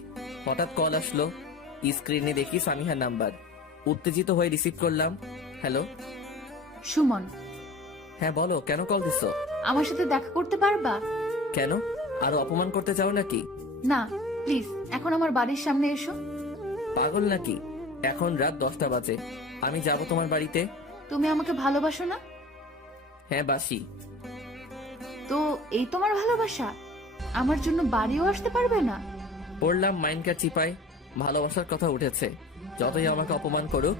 হঠাৎ কল আসলো। স্ক্রিনে দেখি সামিহার নাম্বার। উত্তেজিত হয়ে রিসিভ করলাম। হ্যালো। সুমন। হ্যাঁ বলো, কেন কল দিছো? আমার সাথে দেখা করতে পারবা? কেন, আরো অপমান করতে চাও নাকি? না প্লিজ, এখন আমার বাড়ির সামনে এসো। পাগল নাকি? এখন রাত 10টা বাজে, আমি যাব তোমার বাড়িতে। তুমি আমাকে ভালোবাসো না? হ্যাঁ বাসি। তো এই তোমার ভালোবাসা? আমার জন্য বাড়িও আসতে পারবে না? পড়লাম মাইন্ডকার চিপায়, ভালোবাসার কথা উঠেছে। যতই আমাকে অপমান করুক,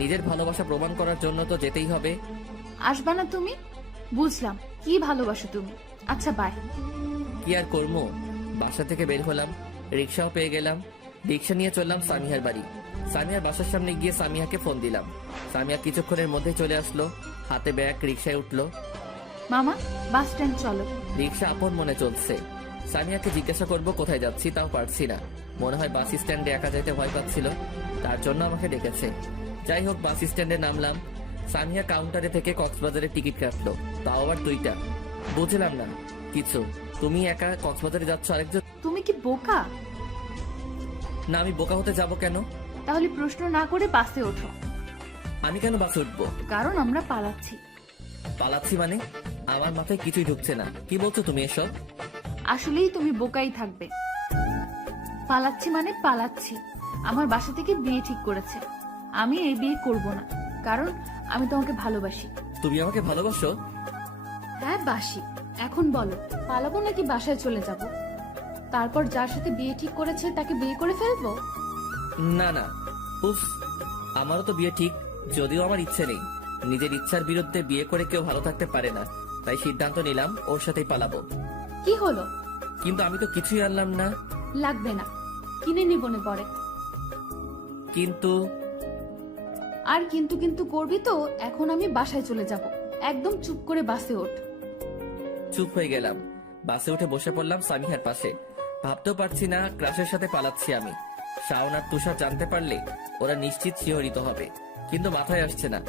নিজের ভালোবাসা প্রমাণ করার জন্য তো যেতেই হবে। আসবা না তুমি? বুঝলাম কি ভালোবাসো তুমি, আচ্ছা বাই। কি আর করবো, বাসা থেকে বের হলাম, রিক্সাও পেয়ে গেলাম। রিক্সা নিয়ে চললাম সামিহার বাড়ি। সামিহার বাসার সামনে গিয়ে সামিহাকে ফোন দিলাম। সামিহা কিছুক্ষণের মধ্যে চলে আসলো, হাতে ব্যাগ, রিক্সায় উঠলো। মামা বাস স্ট্যান্ড চলো। রিক্সা আপন মনে চলছে। সামিয়াকে জিজ্ঞাসা করব কোথায় যাচ্ছি, তাও পারছি না। মনে হয় বাস স্ট্যান্ডে একা যাইতে ভয় পাচ্ছিল, তার জন্য আমাকে ডেকেছে। যাই হোক, বাস স্ট্যান্ডে নামলাম। সামিয়া কাউন্টারে থেকে কক্সবাজারের টিকিট কাটলো, তাও আবার 2টা। বুঝলাম না কিছু। তুমি একা কক্সবাজারে যাচ্ছ, আরেকজন? তুমি কি বোকা? না, আমি বোকা হতে যাব কেন? তাহলে প্রশ্ন না করে বাসে ওঠো। আমি কেন বাসে উঠবো? কারণ আমরা পালাচ্ছি। পালাচ্ছি মানে? আমার মাথায় কিছুই ঢুকছে না, কি বলছো তুমি এসব? আসলেই তুমি বোকাই থাকবে। পালাচ্ছি মানে পালাচ্ছি। আমার বাসা থেকে বিয়ে ঠিক করেছে। আমি এই বিয়ে করব না, কারণ আমি তোমাকে ভালোবাসি। তুমি আমাকে ভালোবাসো? হ্যাঁ বাসি। এখন বলো, পালাবো নাকি বাসায় চলে যাব? তারপর যার সাথে বিয়ে ঠিক করেছে তাকে বিয়ে করে ফেলবো? না না, উফ, আমারও তো বিয়ে ঠিক, যদিও আমার ইচ্ছে নেই। নিজের ইচ্ছার বিরুদ্ধে বিয়ে করে কেউ ভালো থাকতে পারে না, তাই সিদ্ধান্ত নিলাম ওর সাথেই পালাবো। কি হলো? কিন্তু আমি তো কিছুই আনলাম না। লাগবে না, কিনে নিবনে পরে। কিন্তু আর কিন্তু কিন্তু করবি তো? এখন আমি বাসায় চলে যাব। একদম চুপ করে বাসে ওঠ। চুপ হয়ে গেলাম। বাসে উঠে বসে পড়লাম সামিহার পাশে। ভাবতেও পারছি না ক্রাশের সাথে পালাচ্ছি আমি। শাওন আর তুষার জানতে পারলে ওরা নিশ্চিত শিহরিত হবে, কিন্তু মাথায় আসছে না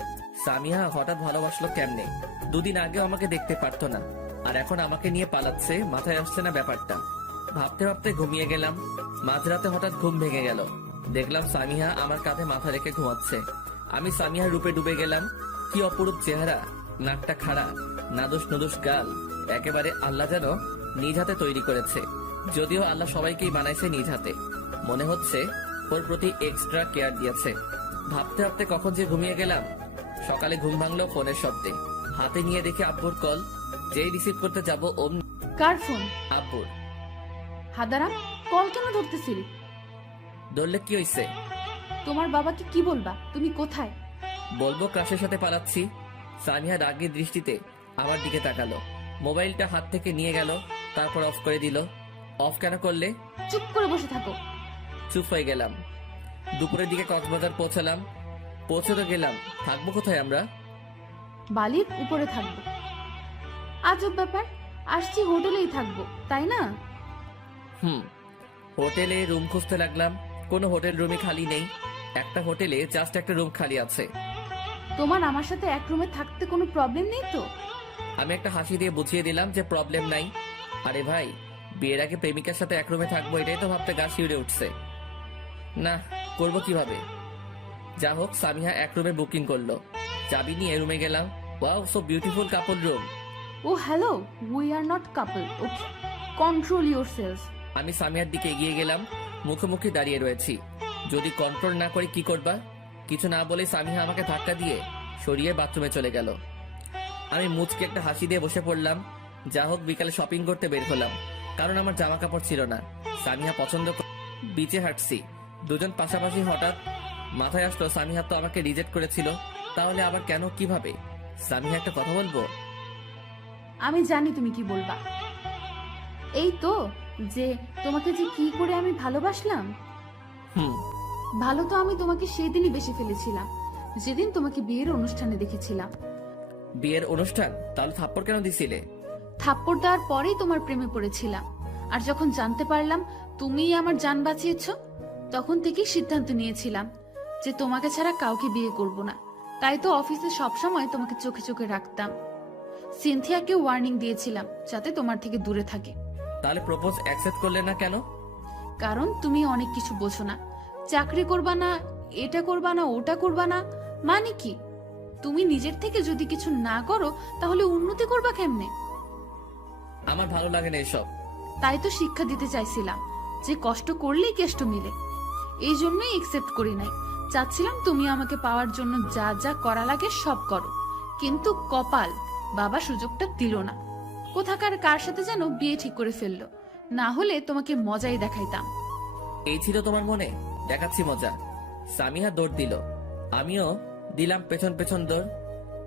সামিহা হঠাৎ ভালোবাসলো কেমনে। 2 দিন আগেও আমাকে দেখতে পারতো না, আর এখন আমাকে নিয়ে পালাচ্ছে। মাথায় আসছে না ব্যাপারটা। ভাবতে ভাবতে ঘুমিয়ে গেলাম। মাঝরাতে হঠাৎ ঘুম ভেঙে গেল। দেখলাম সামিহা আমার কাঁধে মাথা রেখে ঘুমাচ্ছে। আমি সামিহার রূপে ডুবে গেলাম। কি অপরূপ চেহারা, নাকটা খাড়া, নাদুস নুদুস গাল, একেবারে আল্লাহ যেন নিজ হাতে তৈরি করেছে। যদিও আল্লাহ সবাইকেই বানাইছে নিজ হাতে, মনে হচ্ছে ওর প্রতি এক্সট্রা কেয়ার দিয়েছে। ভাবতে ভাবতে কখন যে ঘুমিয়ে গেলাম। সকালে ঘুম ভাঙলো ফোনের শব্দে। হাতে নিয়ে দেখে আব্বুর কল। যেই রিসিভ করতে যাব অমনি কার ফোন? আব্বুর। হাদারাম, কল কেন ধরতেছিলি? ধরলে কি হইছে? তোমার বাবাকে কি বলবা? তুমি কোথায়? বলবো ক্রাশের সাথে পালাচ্ছি। সামিহা রাগের দৃষ্টিতে আমার দিকে তাকালো, মোবাইলটা হাত থেকে নিয়ে গেল, তারপর অফ করে দিল। অফ কেন করলে? চুপ করে বসে থাকো। চুপ হয়ে গেলাম। দুপুরের দিকে কক্সবাজার পৌঁছালাম। পৌঁছে তো গেলাম, থাকবো কোথায় আমরা? বালির উপরে থাকবো। আজব ব্যাপার, আসছি হোটেলেই থাকবো, তাই না? হোটেলে রুম খুঁজতে লাগলাম। কোনো হোটেল রুমই খালি নেই। একটা হোটেলে জাস্ট একটা রুম খালি আছে। তোমার আমার সাথে এক রুমে থাকতে কোনো প্রবলেম নেই তো? আমি একটা হাসি দিয়ে বুঝিয়ে দিলাম যে প্রবলেম নাই। আরে ভাই, বিয়ের আগে প্রেমিকার সাথে এক রুমে থাকবো, এটাই তো ভাবতে গা শিউরে উঠছে। না, করবো কিভাবে? যা হোক, সামিহা এক রুমে বুকিং করলো। চাবি নিয়ে রুমে গেলাম। Wow, so beautiful couple room. ও hello, we are not couple, okay? Control yourself. আমি সামিয়ার দিকে এগিয়ে গেলাম। মুখোমুখি দাঁড়িয়ে রয়েছি। যদি কন্ট্রোল না করে কি করবা? কিছু না বলে সামিহা আমাকে ধাক্কা দিয়ে সরিয়ে বাথরুমে চলে গেল। আমি মুচকে একটা হাসি দিয়ে বসে পড়লাম। যা হোক, বিকালে শপিং করতে বের হলাম, কারণ আমার জামা কাপড় ছিল না। সামিহা পছন্দ বিচে হাঁটছি, দুজন পাশাপাশি। হঠাৎ মাথায় আসলো সামিহা তো আমাকে রিজেক্ট করেছিল, তাহলে আবার কেন, কিভাবে? সামিহা, একটা কথা বলবো? আমি জানি তুমি কি বলবা। এই তো, যে তোমাকে যে কি করে আমি ভালোবাসলাম। ভালো তো আমি তোমাকে সেদিনই বেশি ফেলেছিলাম, যেদিন তোমাকে বিয়ের অনুষ্ঠানে দেখেছিলাম। বিয়ের অনুষ্ঠান? তাহলে থাপ্পড় কেন দিছিলে? থাপ্পড় দেওয়ার পরেই তোমার প্রেমে পড়েছিলাম। আর যখন জানতে পারলাম তুমিই আমার জান বাঁচিয়েছ, তখন থেকেই সিদ্ধান্ত নিয়েছিলাম যে তোমাকে ছাড়া কাউকে বিয়ে করব না। তাই তো অফিসে সবসময় তোমাকে চোখে চোখে রাখতাম। সিনথিয়াকে ওয়ার্নিং দিয়েছিলাম যাতে তোমার থেকে দূরে থাকে। তাহলে প্রপোজ অ্যাকসেপ্ট করলে না কেন? কারণ তুমি অনেক কিছু বোঝো না। চাকরি করবা না, এটা করবা না, ওটা করবা না, মানে কি? তুমি নিজের থেকে যদি কিছু না করো তাহলে উন্নতি করবা কেমনে? আমার ভালো লাগে না এসব। তাই তো শিক্ষা দিতে চাইছিলাম যে কষ্ট করলেই কেষ্ট মিলে। এই জন্যই একসেপ্ট করি নাই। চাচ্ছিলাম তুমি আমাকে পাওয়ার জন্য যা যা করা লাগে সব করো, কিন্তু কপাল, বাবা সুযোগটা দিল না। কোথাকার কার সাথে যেন বিয়ে ঠিক করে ফেললো, না হলে তোমাকে মজাই দেখাইতাম। এই ছিল তোমার মনে? দেখাচ্ছি মজা। সামিহা দৌড় দিল, আমিও দিলাম পেছন পেছন দৌড়।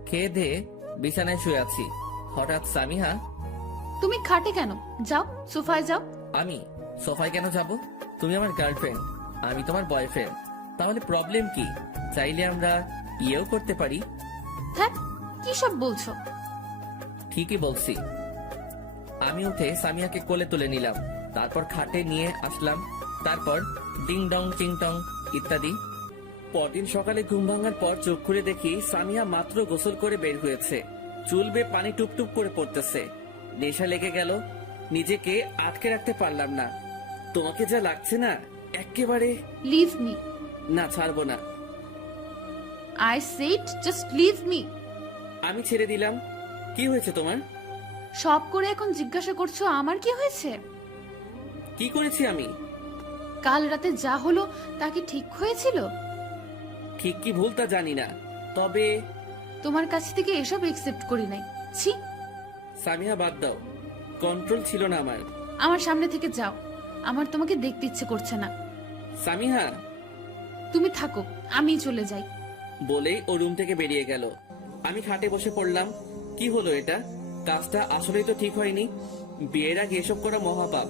খেয়ে ধেয়ে বিছানায় শুয়ে আছি। হঠাৎ সামিহা, তুমি খাটে কেন? যাও সোফায় যাও। আমি সোফায় কেন যাব? তুমি আমার গার্লফ্রেন্ড, আমি তোমার বয়ফ্রেন্ড। তাহলে প্রবলেম কি? চাইলে আমরা ইয়েও করতে পারি। হ্যাঁ, কি সব বলছো? ঠিকই বলছি। আমি উঠে সামিয়াকে কোলে তুলে নিলাম, তারপর খাটে নিয়ে আসলাম, তারপর ডিং ডং টিং টং ইত্যাদি। পরদিন সকালে ঘুম ভাঙার পর চোখ খুলে দেখি সামিয়া মাত্র গোসল করে বের হয়েছে। চুল বেয়ে পানি টুপটুপ করে পড়তেছে। নেশা লেগে গেল, নিজেকে আটকে রাখতে পারলাম না। তোমাকে যা লাগছে না একেবারে। Leave me. না, ছাড়বো না। I said just leave me. আমি ছেড়ে দিলাম। কি হয়েছে তোমার? সব করে এখন জিজ্ঞাসা করছো আমার কি হয়েছে? কি করেছি আমি? কাল রাতে যা হলো তা কি ঠিক হয়েছিল? ঠিক কি ভুল তা জানি না, তবে তোমার কাছ থেকে এসব একসেপ্ট করি নাই। ছি। সামিয়া বাদ দাও, কন্ট্রোল ছিল না আমার। আমার সামনে থেকে যাও, আমার তোমাকে দেখতে ইচ্ছে করছে না। সামিহা। তুমি থাকো, আমি চলে যাই। বলেই ও রুম থেকে বেরিয়ে গেল। আমি খাটে বসে পড়লাম। কি হলো এটা? কাজটা আসলেই তো ঠিক হয়নি। বিয়ের আগে এসব করা মহাপাপ,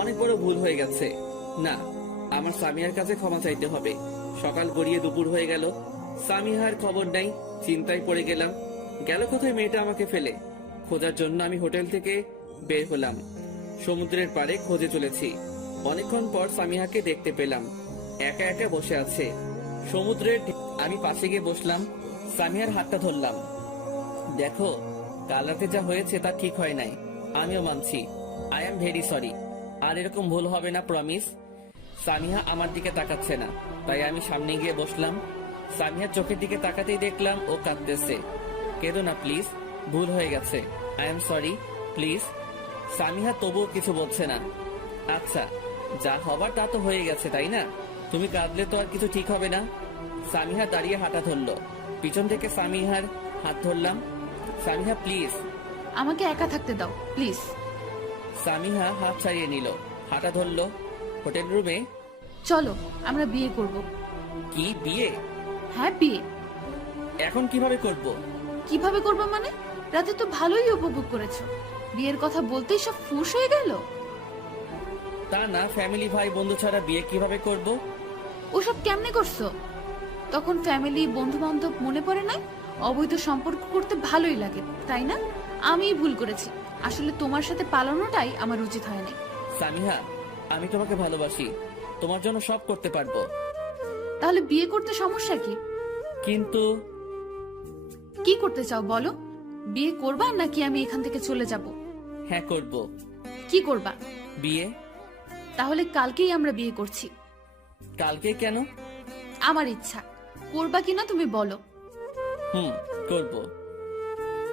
অনেক বড় ভুল হয়ে গেছে। না, আমার সামিয়ার কাছে ক্ষমা চাইতে হবে। সকাল গড়িয়ে দুপুর হয়ে গেল, সামিহার খবর নাই। চিন্তায় পড়ে গেলাম, গেল কোথায় মেয়েটা আমাকে ফেলে। খোঁজার জন্য আমি হোটেল থেকে বের হলাম। সমুদ্রের পাড়ে খোঁজে চলেছি। অনেকক্ষণ পর সামিহাকে দেখতে পেলাম, একা একা বসে আছে সমুদ্রের। আমি পাশে গিয়ে বসলাম, সামিহার হাতটা ধরলাম। দেখো, কাল রাতে যা হয়েছে তা ঠিক হয় নাই, আমিও মানছি। I am very sorry. আর এরকম ভুল হবে না, প্রমিস। সামিহা আমার দিকে তাকাচ্ছে না, তাই আমি সামনে গিয়ে বসলাম। সামিহার চোখের দিকে তাকাতেই দেখলাম ও কাঁদতেছে। কেঁদো না প্লিজ, ভুল হয়ে গেছে। I am sorry, please. Samiha তবুও কিছু বলছে না। আচ্ছা, যা হবার তা তো হয়ে গেছে, তাই না? তুমি কাঁদলে তো আর কিছু ঠিক হবে না। সামিহা দাঁড়িয়ে হাঁটা ধরলো, পিছন থেকে সামিহার হাত ধরলাম। সামিহা প্লিজ। আমাকে একা থাকতে দাও প্লিজ। সামিহা হাত ছাড়িয়ে নিল, হাঁটা ধরলো। হোটেল রুমে। চলো আমরা বিয়ে করব। কি বিয়ে? হ্যাঁ বিয়ে। এখন কিভাবে করব? কিভাবে করবো মানে? রাতে তো ভালোই উপভোগ করেছো, বিয়ের কথা বলতেই সব ফুস হয়ে গেল। তা না, ফ্যামিলি ভাই বন্ধু ছাড়া বিয়ে কিভাবে করব? ওসব কেমনে করছো? তখন ফ্যামিলি বন্ধু বান্ধব মনে পড়ে নাই? অবৈধ সম্পর্ক করতে ভালোই লাগে, তাই না? আমিই ভুল করেছি, আসলে তোমার সাথে পালানোটাই আমার উচিত হয়নি। সামিহা, আমি তোমাকে ভালোবাসি, তোমার জন্য সব করতে পারবো। তাহলে বিয়ে করতে সমস্যা কি? কিন্তু কি করতে চাও বলো? বিয়ে করবা নাকি আমি এখান থেকে চলে যাব? হ্যাঁ করব। কি করবা? বিয়ে। তাহলে কালকেই আমরা বিয়ে করছি। কালকে কেন? আমার ইচ্ছা, করবা কিনা তুমি বলো। করব।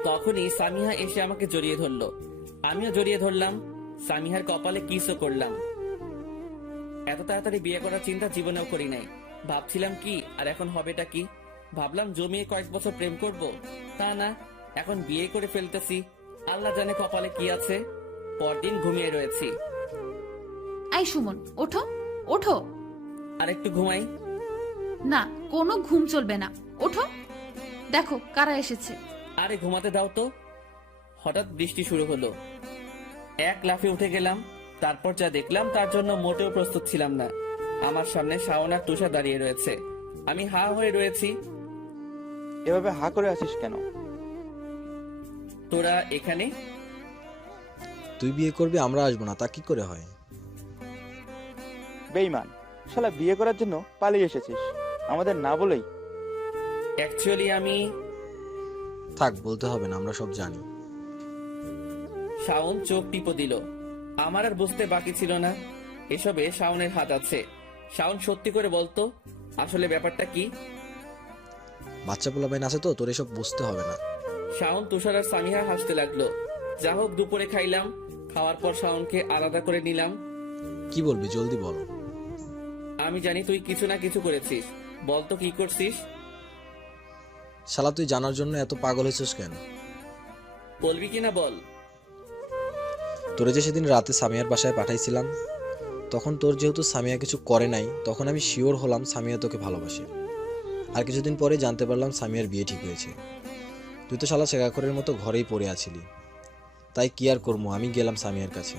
তখনই সামিহা এসে আমাকে জড়িয়ে ধরলো, আমিও জড়িয়ে ধরলাম। সামিহার কপালে কিসও করলাম। এত তাড়াতাড়ি বিয়ে করার চিন্তা জীবনেও করি নাই। ভাবছিলাম কি, আর এখন হবেটা কি? ভাবলাম জমিয়ে কয়েক বছর প্রেম করব, তা না, এখন বিয়ে করে ফেলতেছি। আল্লাহ জানে কপালে কি আছে। পরদিন ঘুমিয়ে রয়েছি। এই সুমন, ওঠো ওঠো। আর একটু ঘুমাই। না, কোনো ঘুম চলবে না, ওঠো। দেখো কারা এসেছে। আরে ঘুমাতে দাও তো। হঠাৎ বৃষ্টি শুরু হলো, এক লাফে উঠে গেলাম। তারপর যা দেখলাম তার জন্য মোটেও প্রস্তুত ছিলাম না। আমার সামনে শাওন আর তুষার দাঁড়িয়ে রয়েছে, আমি হা হয়ে রয়েছি। এভাবে হা করে আছিস কেন? তোরা এখানে? তুই বিয়ে করবি, আমরা আসবো না, তা কি করে হয়? বেঈমান শালা, বিয়ে করার জন্য পালিয়ে এসেছিস আমাদের না বলেই। অ্যাকচুয়ালি আমি। থাক, বলতে হবে না, আমরা সব জানি। শাওন চোখ টিপো দিল। আমার আর বুঝতে বাকি ছিল না এসবে শাওনের হাত আছে। শাওন সত্যি করে বলতো, আসলে ব্যাপারটা কি? বাচ্চা পোলাপাইন আছে তো, তোর এসব বুঝতে হবে না। শাওন, তুষার আর সামিহা হাসতে লাগলো। যা হোক, দুপুরে খাইলাম। খাওয়ার পর শাওনকে আলাদা করে নিলাম। কি বলবি জলদি বল। আমি জানি তুই কিছু না কিছু করেছিস, বলতো কি করছিস? শালা, তুই জানার জন্য এত পাগল হয়েছিস কেন? বলবি কিনা বল। তোরে যে সেদিন রাতে সামিয়ার বাসায় পাঠাইছিলাম, তখন তোর যেহেতু সামিয়া কিছু করে নাই, তখন আমি শিওর হলাম সামিয়া তোকে ভালোবাসে। আর কিছুদিন পরে জানতে পারলাম সামিয়ার বিয়ে ঠিক হয়েছে। তুই তো শালা শেখাখরের মতো ঘরেই পড়ে আছিলি। তাই কি আর করবো, আমি গেলাম সামিয়ার কাছে,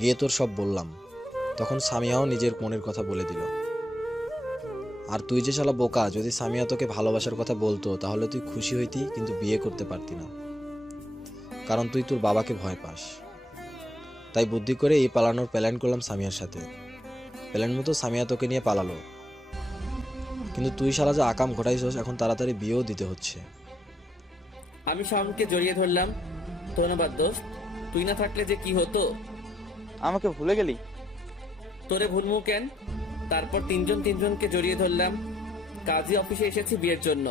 গিয়ে তোর সব বললাম। তখন সামিয়াও নিজের মনের কথা বলে দিল। আর তুই যে শালা বোকা, যদি সামিয়া তোকে ভালোবাসার কথা বলতো তাহলে তুই খুশি হইতি, কিন্তু বিয়ে করতে পারতি না, কারণ তুই তোর বাবাকে ভয় পাস। তাই বুদ্ধি করে এই পালানোর প্ল্যান করলাম সামিয়ার সাথে। প্ল্যান মতো সামিয়া তোকে নিয়ে পালালো, কিন্তু তুই শালা যে আকাম ঘটাইছস, এখন তাড়াতাড়ি বিয়েও দিতে হচ্ছে। আমি শাওনকে জড়িয়ে ধরলাম। ধন্যবাদ দোস্ত, তুই না থাকলে যে কি হতো। আমাকে ভুলে গেলি? তোরে ভুলমু কেন? তারপর তিনজনকে জড়িয়ে ধরলাম। কাজী অফিসে এসেছি বিয়ের জন্য।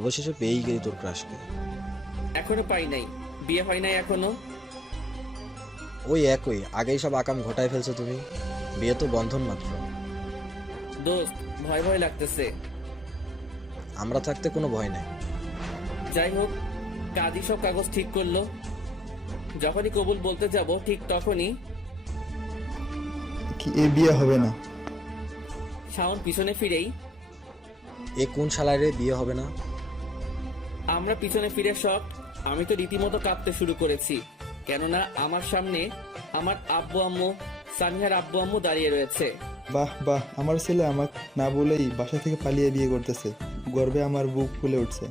অবশেষে পেয়েই গেলি তোর ক্রাশকে। এখনো পাই নাই, বিয়ে হয় নাই এখনো। ওই একই, আগেই সব আকাম ঘটায় ফেলছো তুমি, বিয়ে তো বন্ধন মাত্র। দোস্ত, ভয় ভয় লাগতেছে। আমরা থাকতে কোনো ভয় নাই। যাই হোক, কাজী সব কাগজ ঠিক করলো। যখনই কবুল বলতে যাব ঠিক তখনই কি এ বিয়ে হবে না? শাওন পিছনে ফিরেই, এ কোন শালায় রে, বিয়ে হবে না? আমরা পিছনে ফিরে শক। আমি তো রীতিমতো কাঁপতে শুরু করেছি, কেননা আমার সামনে আমার আব্বু আম্মু, সামিহার আব্বু আম্মু দাঁড়িয়ে রয়েছে। বাহ বাহ, আমার ছেলে আমাকে না বলেই বাসা থেকে পালিয়ে বিয়ে করতেছে। গর্বে আমার বুক ফুলে উঠছে।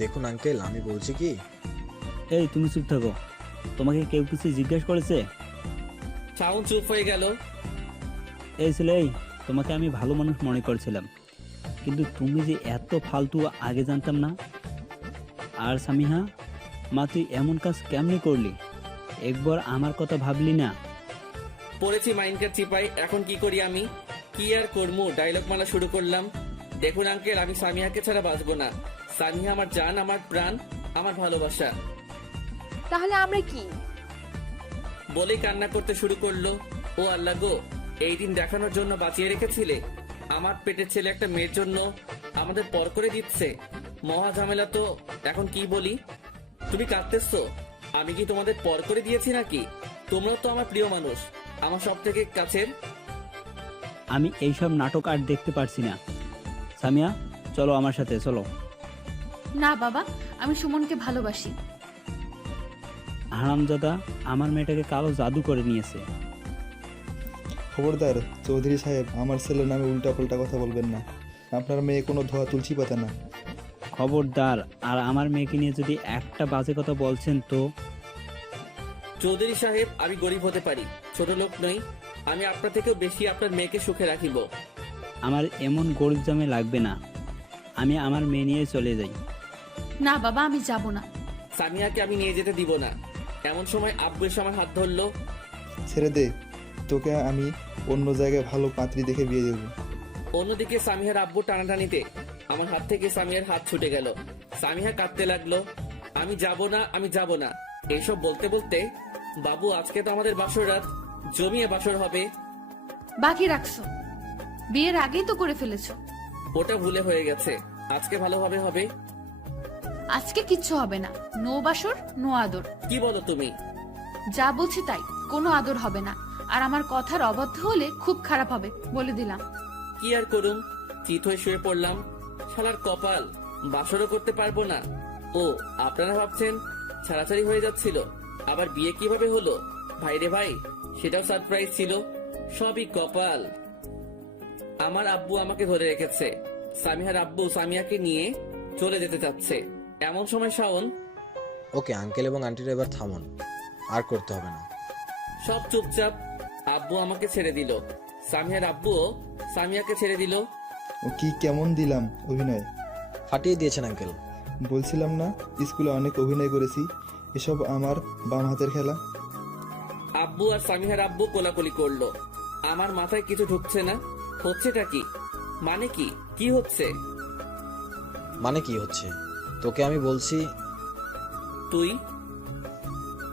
দেখুন আঙ্কেল, আমি বলছি কি, এই তুমি চুপ থাকো, তোমাকে কেউ কিছু জিজ্ঞেস করেছে? শাওন চুপ হয়ে গেল। এই ছেলে, এই তোমাকে আমি ভালো মানুষ মনে করছিলাম, কিন্তু তুমি যে এত ফালতু আগে জানতাম না। আর সামিহা মা, তুই এমন কাজ কেমনে করলি? একবার আমার কথা ভাবলি না? পড়েছি মাইন্ডকার চিপাই, এখন কি করি আমি? কি আর করবো, ডায়লগ মালা শুরু করলাম। দেখুন আঙ্কেল, আমি সামিহাকে ছাড়া বাঁচবো না। সামিহা আমার জান, আমার প্রাণ, আমার ভালোবাসা। তাহলে আমরা কি? বলেই কান্না করতে শুরু করলো। ও আল্লাহ গো, এই দিন দেখানোর জন্য বাঁচিয়ে রেখেছিলে। আমার পেটের ছেলে একটা মেয়ের জন্য আমাদের পর করে দিচ্ছে। মহা ঝামেলা তো। এখন কি বলি? তুমি কাঁদতেছো? আমি কি তোমাদের পর করে দিয়েছি নাকি? তোমরা তো আমার প্রিয় মানুষ, আমার সব থেকে কাছের। আমি এইসব নাটক আর দেখতে পারছি না। সামিয়া, চলো আমার সাথে, চলো। না বাবা, আমি সুমনকে ভালোবাসি। হারামজাদা আমার মেয়েটাকে কালো জাদু করে নিয়েছে। খবরদার চৌধুরী সাহেব, আমার ছেলের নামে উল্টা পাল্টা কথা বলবেন না। আপনার মেয়ে কোনো ধোয়া তুলসী পাতা না। খবরদার, আর আমার মেয়েকে নিয়ে যদি একটা বাজে কথা বলছেন তো। চৌধুরী সাহেব, আমি গরিব হতে পারি, ছোট লোক নই। আমি আপনার থেকেও বেশি আপনার মেয়েকে সুখে রাখিব। আমার এমন গরিব জামে লাগবে না, আমি আমার মেয়ে নিয়ে চলে যাই। না বাবা, আমি যাব না। সামিয়াকে আমি নিয়ে যেতে দিব না। এমন সময় আব্বু এসে আমার হাত ধরলো। ছেড়ে দে, তোকে আমি অন্য জায়গায় ভালো পাত্রী দেখে বিয়ে দেবো। অন্যদিকে সামিহার আব্বু টানাটানিতে আমার হাত থেকে সামিহার হাত ছুটে গেল। সামিহা কাঁদতে লাগলো, আমি যাব না, আমি যাব না। এইসব বলতে বলতে, বাবু আজকে তো আমাদের বাসর রাত, জমিয়ে বাসর হবে। বাকি রাখছো, বিয়ের আগেই তো করে ফেলেছো। ওটা ভুলে হয়ে গেছে, আজকে ভালোভাবে হবে। আজকে কিচ্ছু হবে না, নো বাসর নো আদর। কি বলো তুমি? যা বলছি তাই, কোনো আদর হবে না। আর আমার কথার অবাধ্য হলে খুব খারাপ হবে, বলে দিলাম। কি আর করুম, চিত হয়ে শুয়ে পড়লাম। শালার কপাল, বাসরও করতে পারবো না। ও, আপনারা ভাবছেন ছাড়াছাড়ি হয়ে যাচ্ছিল, আবার বিয়ে কিভাবে হলো? ভাইরে ভাই, সেটাও সারপ্রাইজ ছিল। সবই কপাল। আমার আব্বু আমাকে ধরে রেখেছে। সামিহার আব্বু সামিয়াকে নিয়ে চলে যেতে চাচ্ছে। এমন সময় শাওন, ওকে আঙ্কেল এবং আন্টিরা এবার থামুন, আর করতে হবে না। সব চুপচাপ। আব্বু আমাকে ছেড়ে দিল, সামিহার আব্বুও সামিয়াকে ছেড়ে দিল। ও কি কেমন দিলাম অভিনয়? ফাটিয়ে দিয়েছেন আঙ্কেল। বলছিলাম না স্কুলে অনেক অভিনয় করেছি, এসব আমার বাম হাতের খেলা। আব্বু আর সামিহার আব্বু কোলাকুলি করলো। আমার মাথায় কিছু ঢুকছে না। হচ্ছেটা কি? মানে কি? কি হচ্ছে? মানে কি হচ্ছে? তোকে আমি বলছি, তুই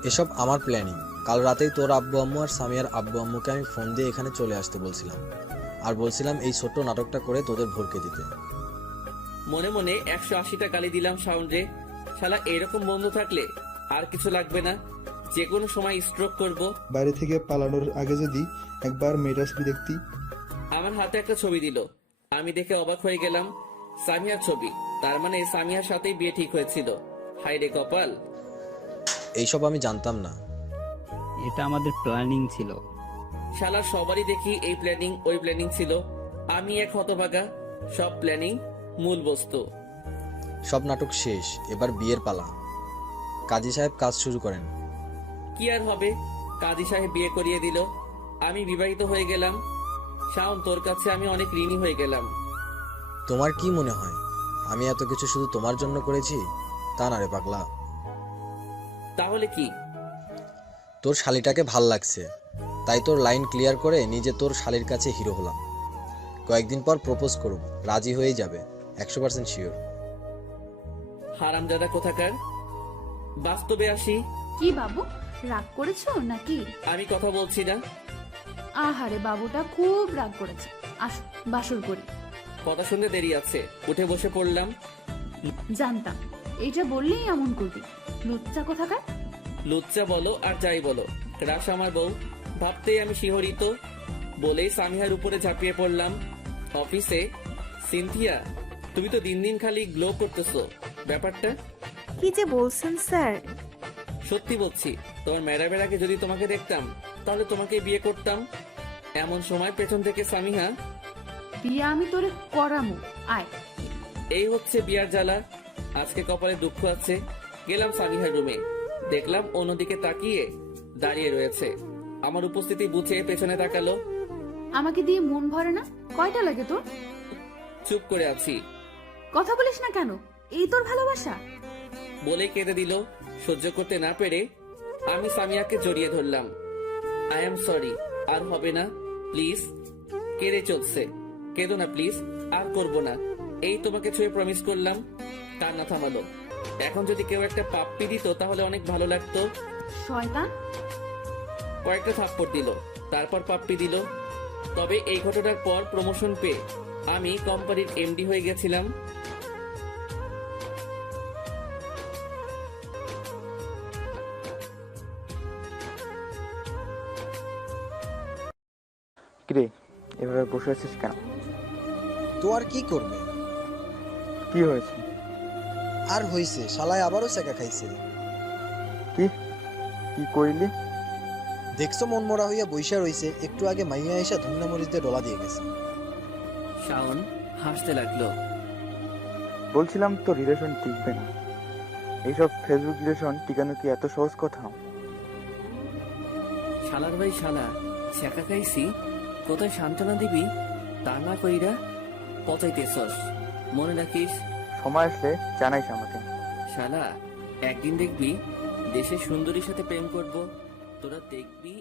এসব আমার প্ল্যানিং। কাল রাতেই তোর আব্বু আম্মু আর সামিয়ার আব্বু আম্মুকে আমি ফোন দিয়ে এখানে চলে আসতে বলছিলাম, আর বলছিলাম এই ছোট্ট নাটকটা করে তোদের ভরকে দিতে। মনে মনে 180টা গালি দিলাম সাউন্ডে। শালা এরকম বন্ধু থাকলে আর কিছু লাগবে না, যে কোনো সময় স্ট্রোক করব। বাইরে থেকে পালানোর আগে যদি একবার মেয়েটার ছবি দেখতি। আমার হাতে একটা ছবি দিল, আমি দেখে অবাক হয়ে গেলাম। সামিয়ার ছবি, তার মানে সামিয়ার সাথেই বিয়ে ঠিক হয়েছিল। হায় রে কপাল। এইসব আমি জানতাম না। এটা আমাদের প্ল্যানিং ছিল। শালা সবারই দেখি এই প্ল্যানিং ওই প্ল্যানিং ছিল, আমি এক হতভাগা। সব প্ল্যানিং মূল বস্তু। সব নাটক শেষ, এবার বিয়ের পালা। কাজী সাহেব কাজ শুরু করেন। কি আর হবে, কাজী সাহেব বিয়ে করিয়ে দিল, আমি বিবাহিত হয়ে গেলাম। শাওন, তোর কাছে আমি অনেক ঋণী হয়ে গেলাম। তোমার কি মনে হয় আমি এত কিছু শুধু তোমার জন্য করেছি? তা না রে পাগলা। তাহলে কি? তোর শালিটাকে ভাল লাগছে, তাই তোর লাইন ক্লিয়ার করে নিজে তোর শালির কাছে হিরো হলাম। কয়েকদিন পর প্রপোজ করব, রাজি হয়ে যাবে, 100% শিওর। হারামজাদা কোথাকার। বাস্তবে আসি। কি বাবু, রাগ করেছো নাকি? আমি কথা বলছি না। আহারে, বাবুটা খুব রাগ করেছে। আসো, বাসর করি। কথা শুনতে দেরি আছে, উঠে বসে পড়লাম। জানতাম এইটা বললেই এমন করবি। লুচ্চা কোথাকার। লুচ্চা বলো আর যাই বলো, রাস আমার বউ, ভাবতেই আমি শিহরিত। বলেই সামিহার উপরে ঝাঁপিয়ে পড়লাম। অফিসে, সিনথিয়া, তুমি তো দিন দিন খালি গ্লো করতেছো, ব্যাপারটা? কি যে বলছেন স্যার? সত্যি বলছি, তোমার ম্যাডামের আগে যদি তোমাকে দেখতাম তাহলে তোমাকে বিয়ে করতাম। এমন সময় পেছন থেকে সামিহা, বিয়ে আমি তোরে করামু, আয়। এই হচ্ছে বিয়ার জ্বালা। আজকে কপালে দুঃখ আছে। গেলাম সামিহার রুমে, দেখলাম অন্যদিকে তাকিয়ে দাঁড়িয়ে রয়েছে। আমার উপস্থিতি বুঝে পেছনে তাকালো। আমাকে দিয়ে মন ভরে না? কয়টা লাগে তোর? চুপ করে আছি। কথা বলিস না কেন? এই তোর ভালোবাসা? বলে কেঁদে দিল। সহ্য করতে না পেরে আমি সামিয়াকে জড়িয়ে ধরলাম। আই এম সরি, আর হবে না, প্লিজ। কেঁদে চলছে। কেঁদো না প্লিজ, আর করব না, এই তোমাকে ছুঁয়ে প্রমিস করলাম। কান্না থামালো। এখন যদি কেউ একটা পাপ্পি দিত তাহলে অনেক ভালো লাগতো। শয়তান। কয়েকটা থাপ্পড় দিল, তারপর পাপ্পি দিল। তবে এই ঘটনার পর প্রমোশন পেয়ে আমি কোম্পানির এমডি হয়ে গেছিলাম। কিরে, এভাবে বসে আছিস কেন? তো আর কি করবে? কি হয়েছে? আর হইছে, শালায় আবারও সেকা খাইছে। কি কি কইলি? দেখছো মন মরা হইয়া বইসা রইছে, একটু আগে মাইয়া এসা ধুমনা মরিচ দিয়ে ডলা দিয়ে গেছে। শাওন হাসতে লাগলো। বলছিলাম তো রিলেশন টিকবে না। এইসব ফেসবুক রিলেশন টিকানো কি এত সহজ কথা? শালার ভাই শালা, ছেঁকা খাইছি, কোথায় সান্ত্বনা দিবি তা না কইরা পচাইতেছস। মনে রাখিস, সময় আসলে জানাইস আমাকে। শালা, একদিন দেখবি দেশের সুন্দরীর সাথে প্রেম করব, তোরা দেখবি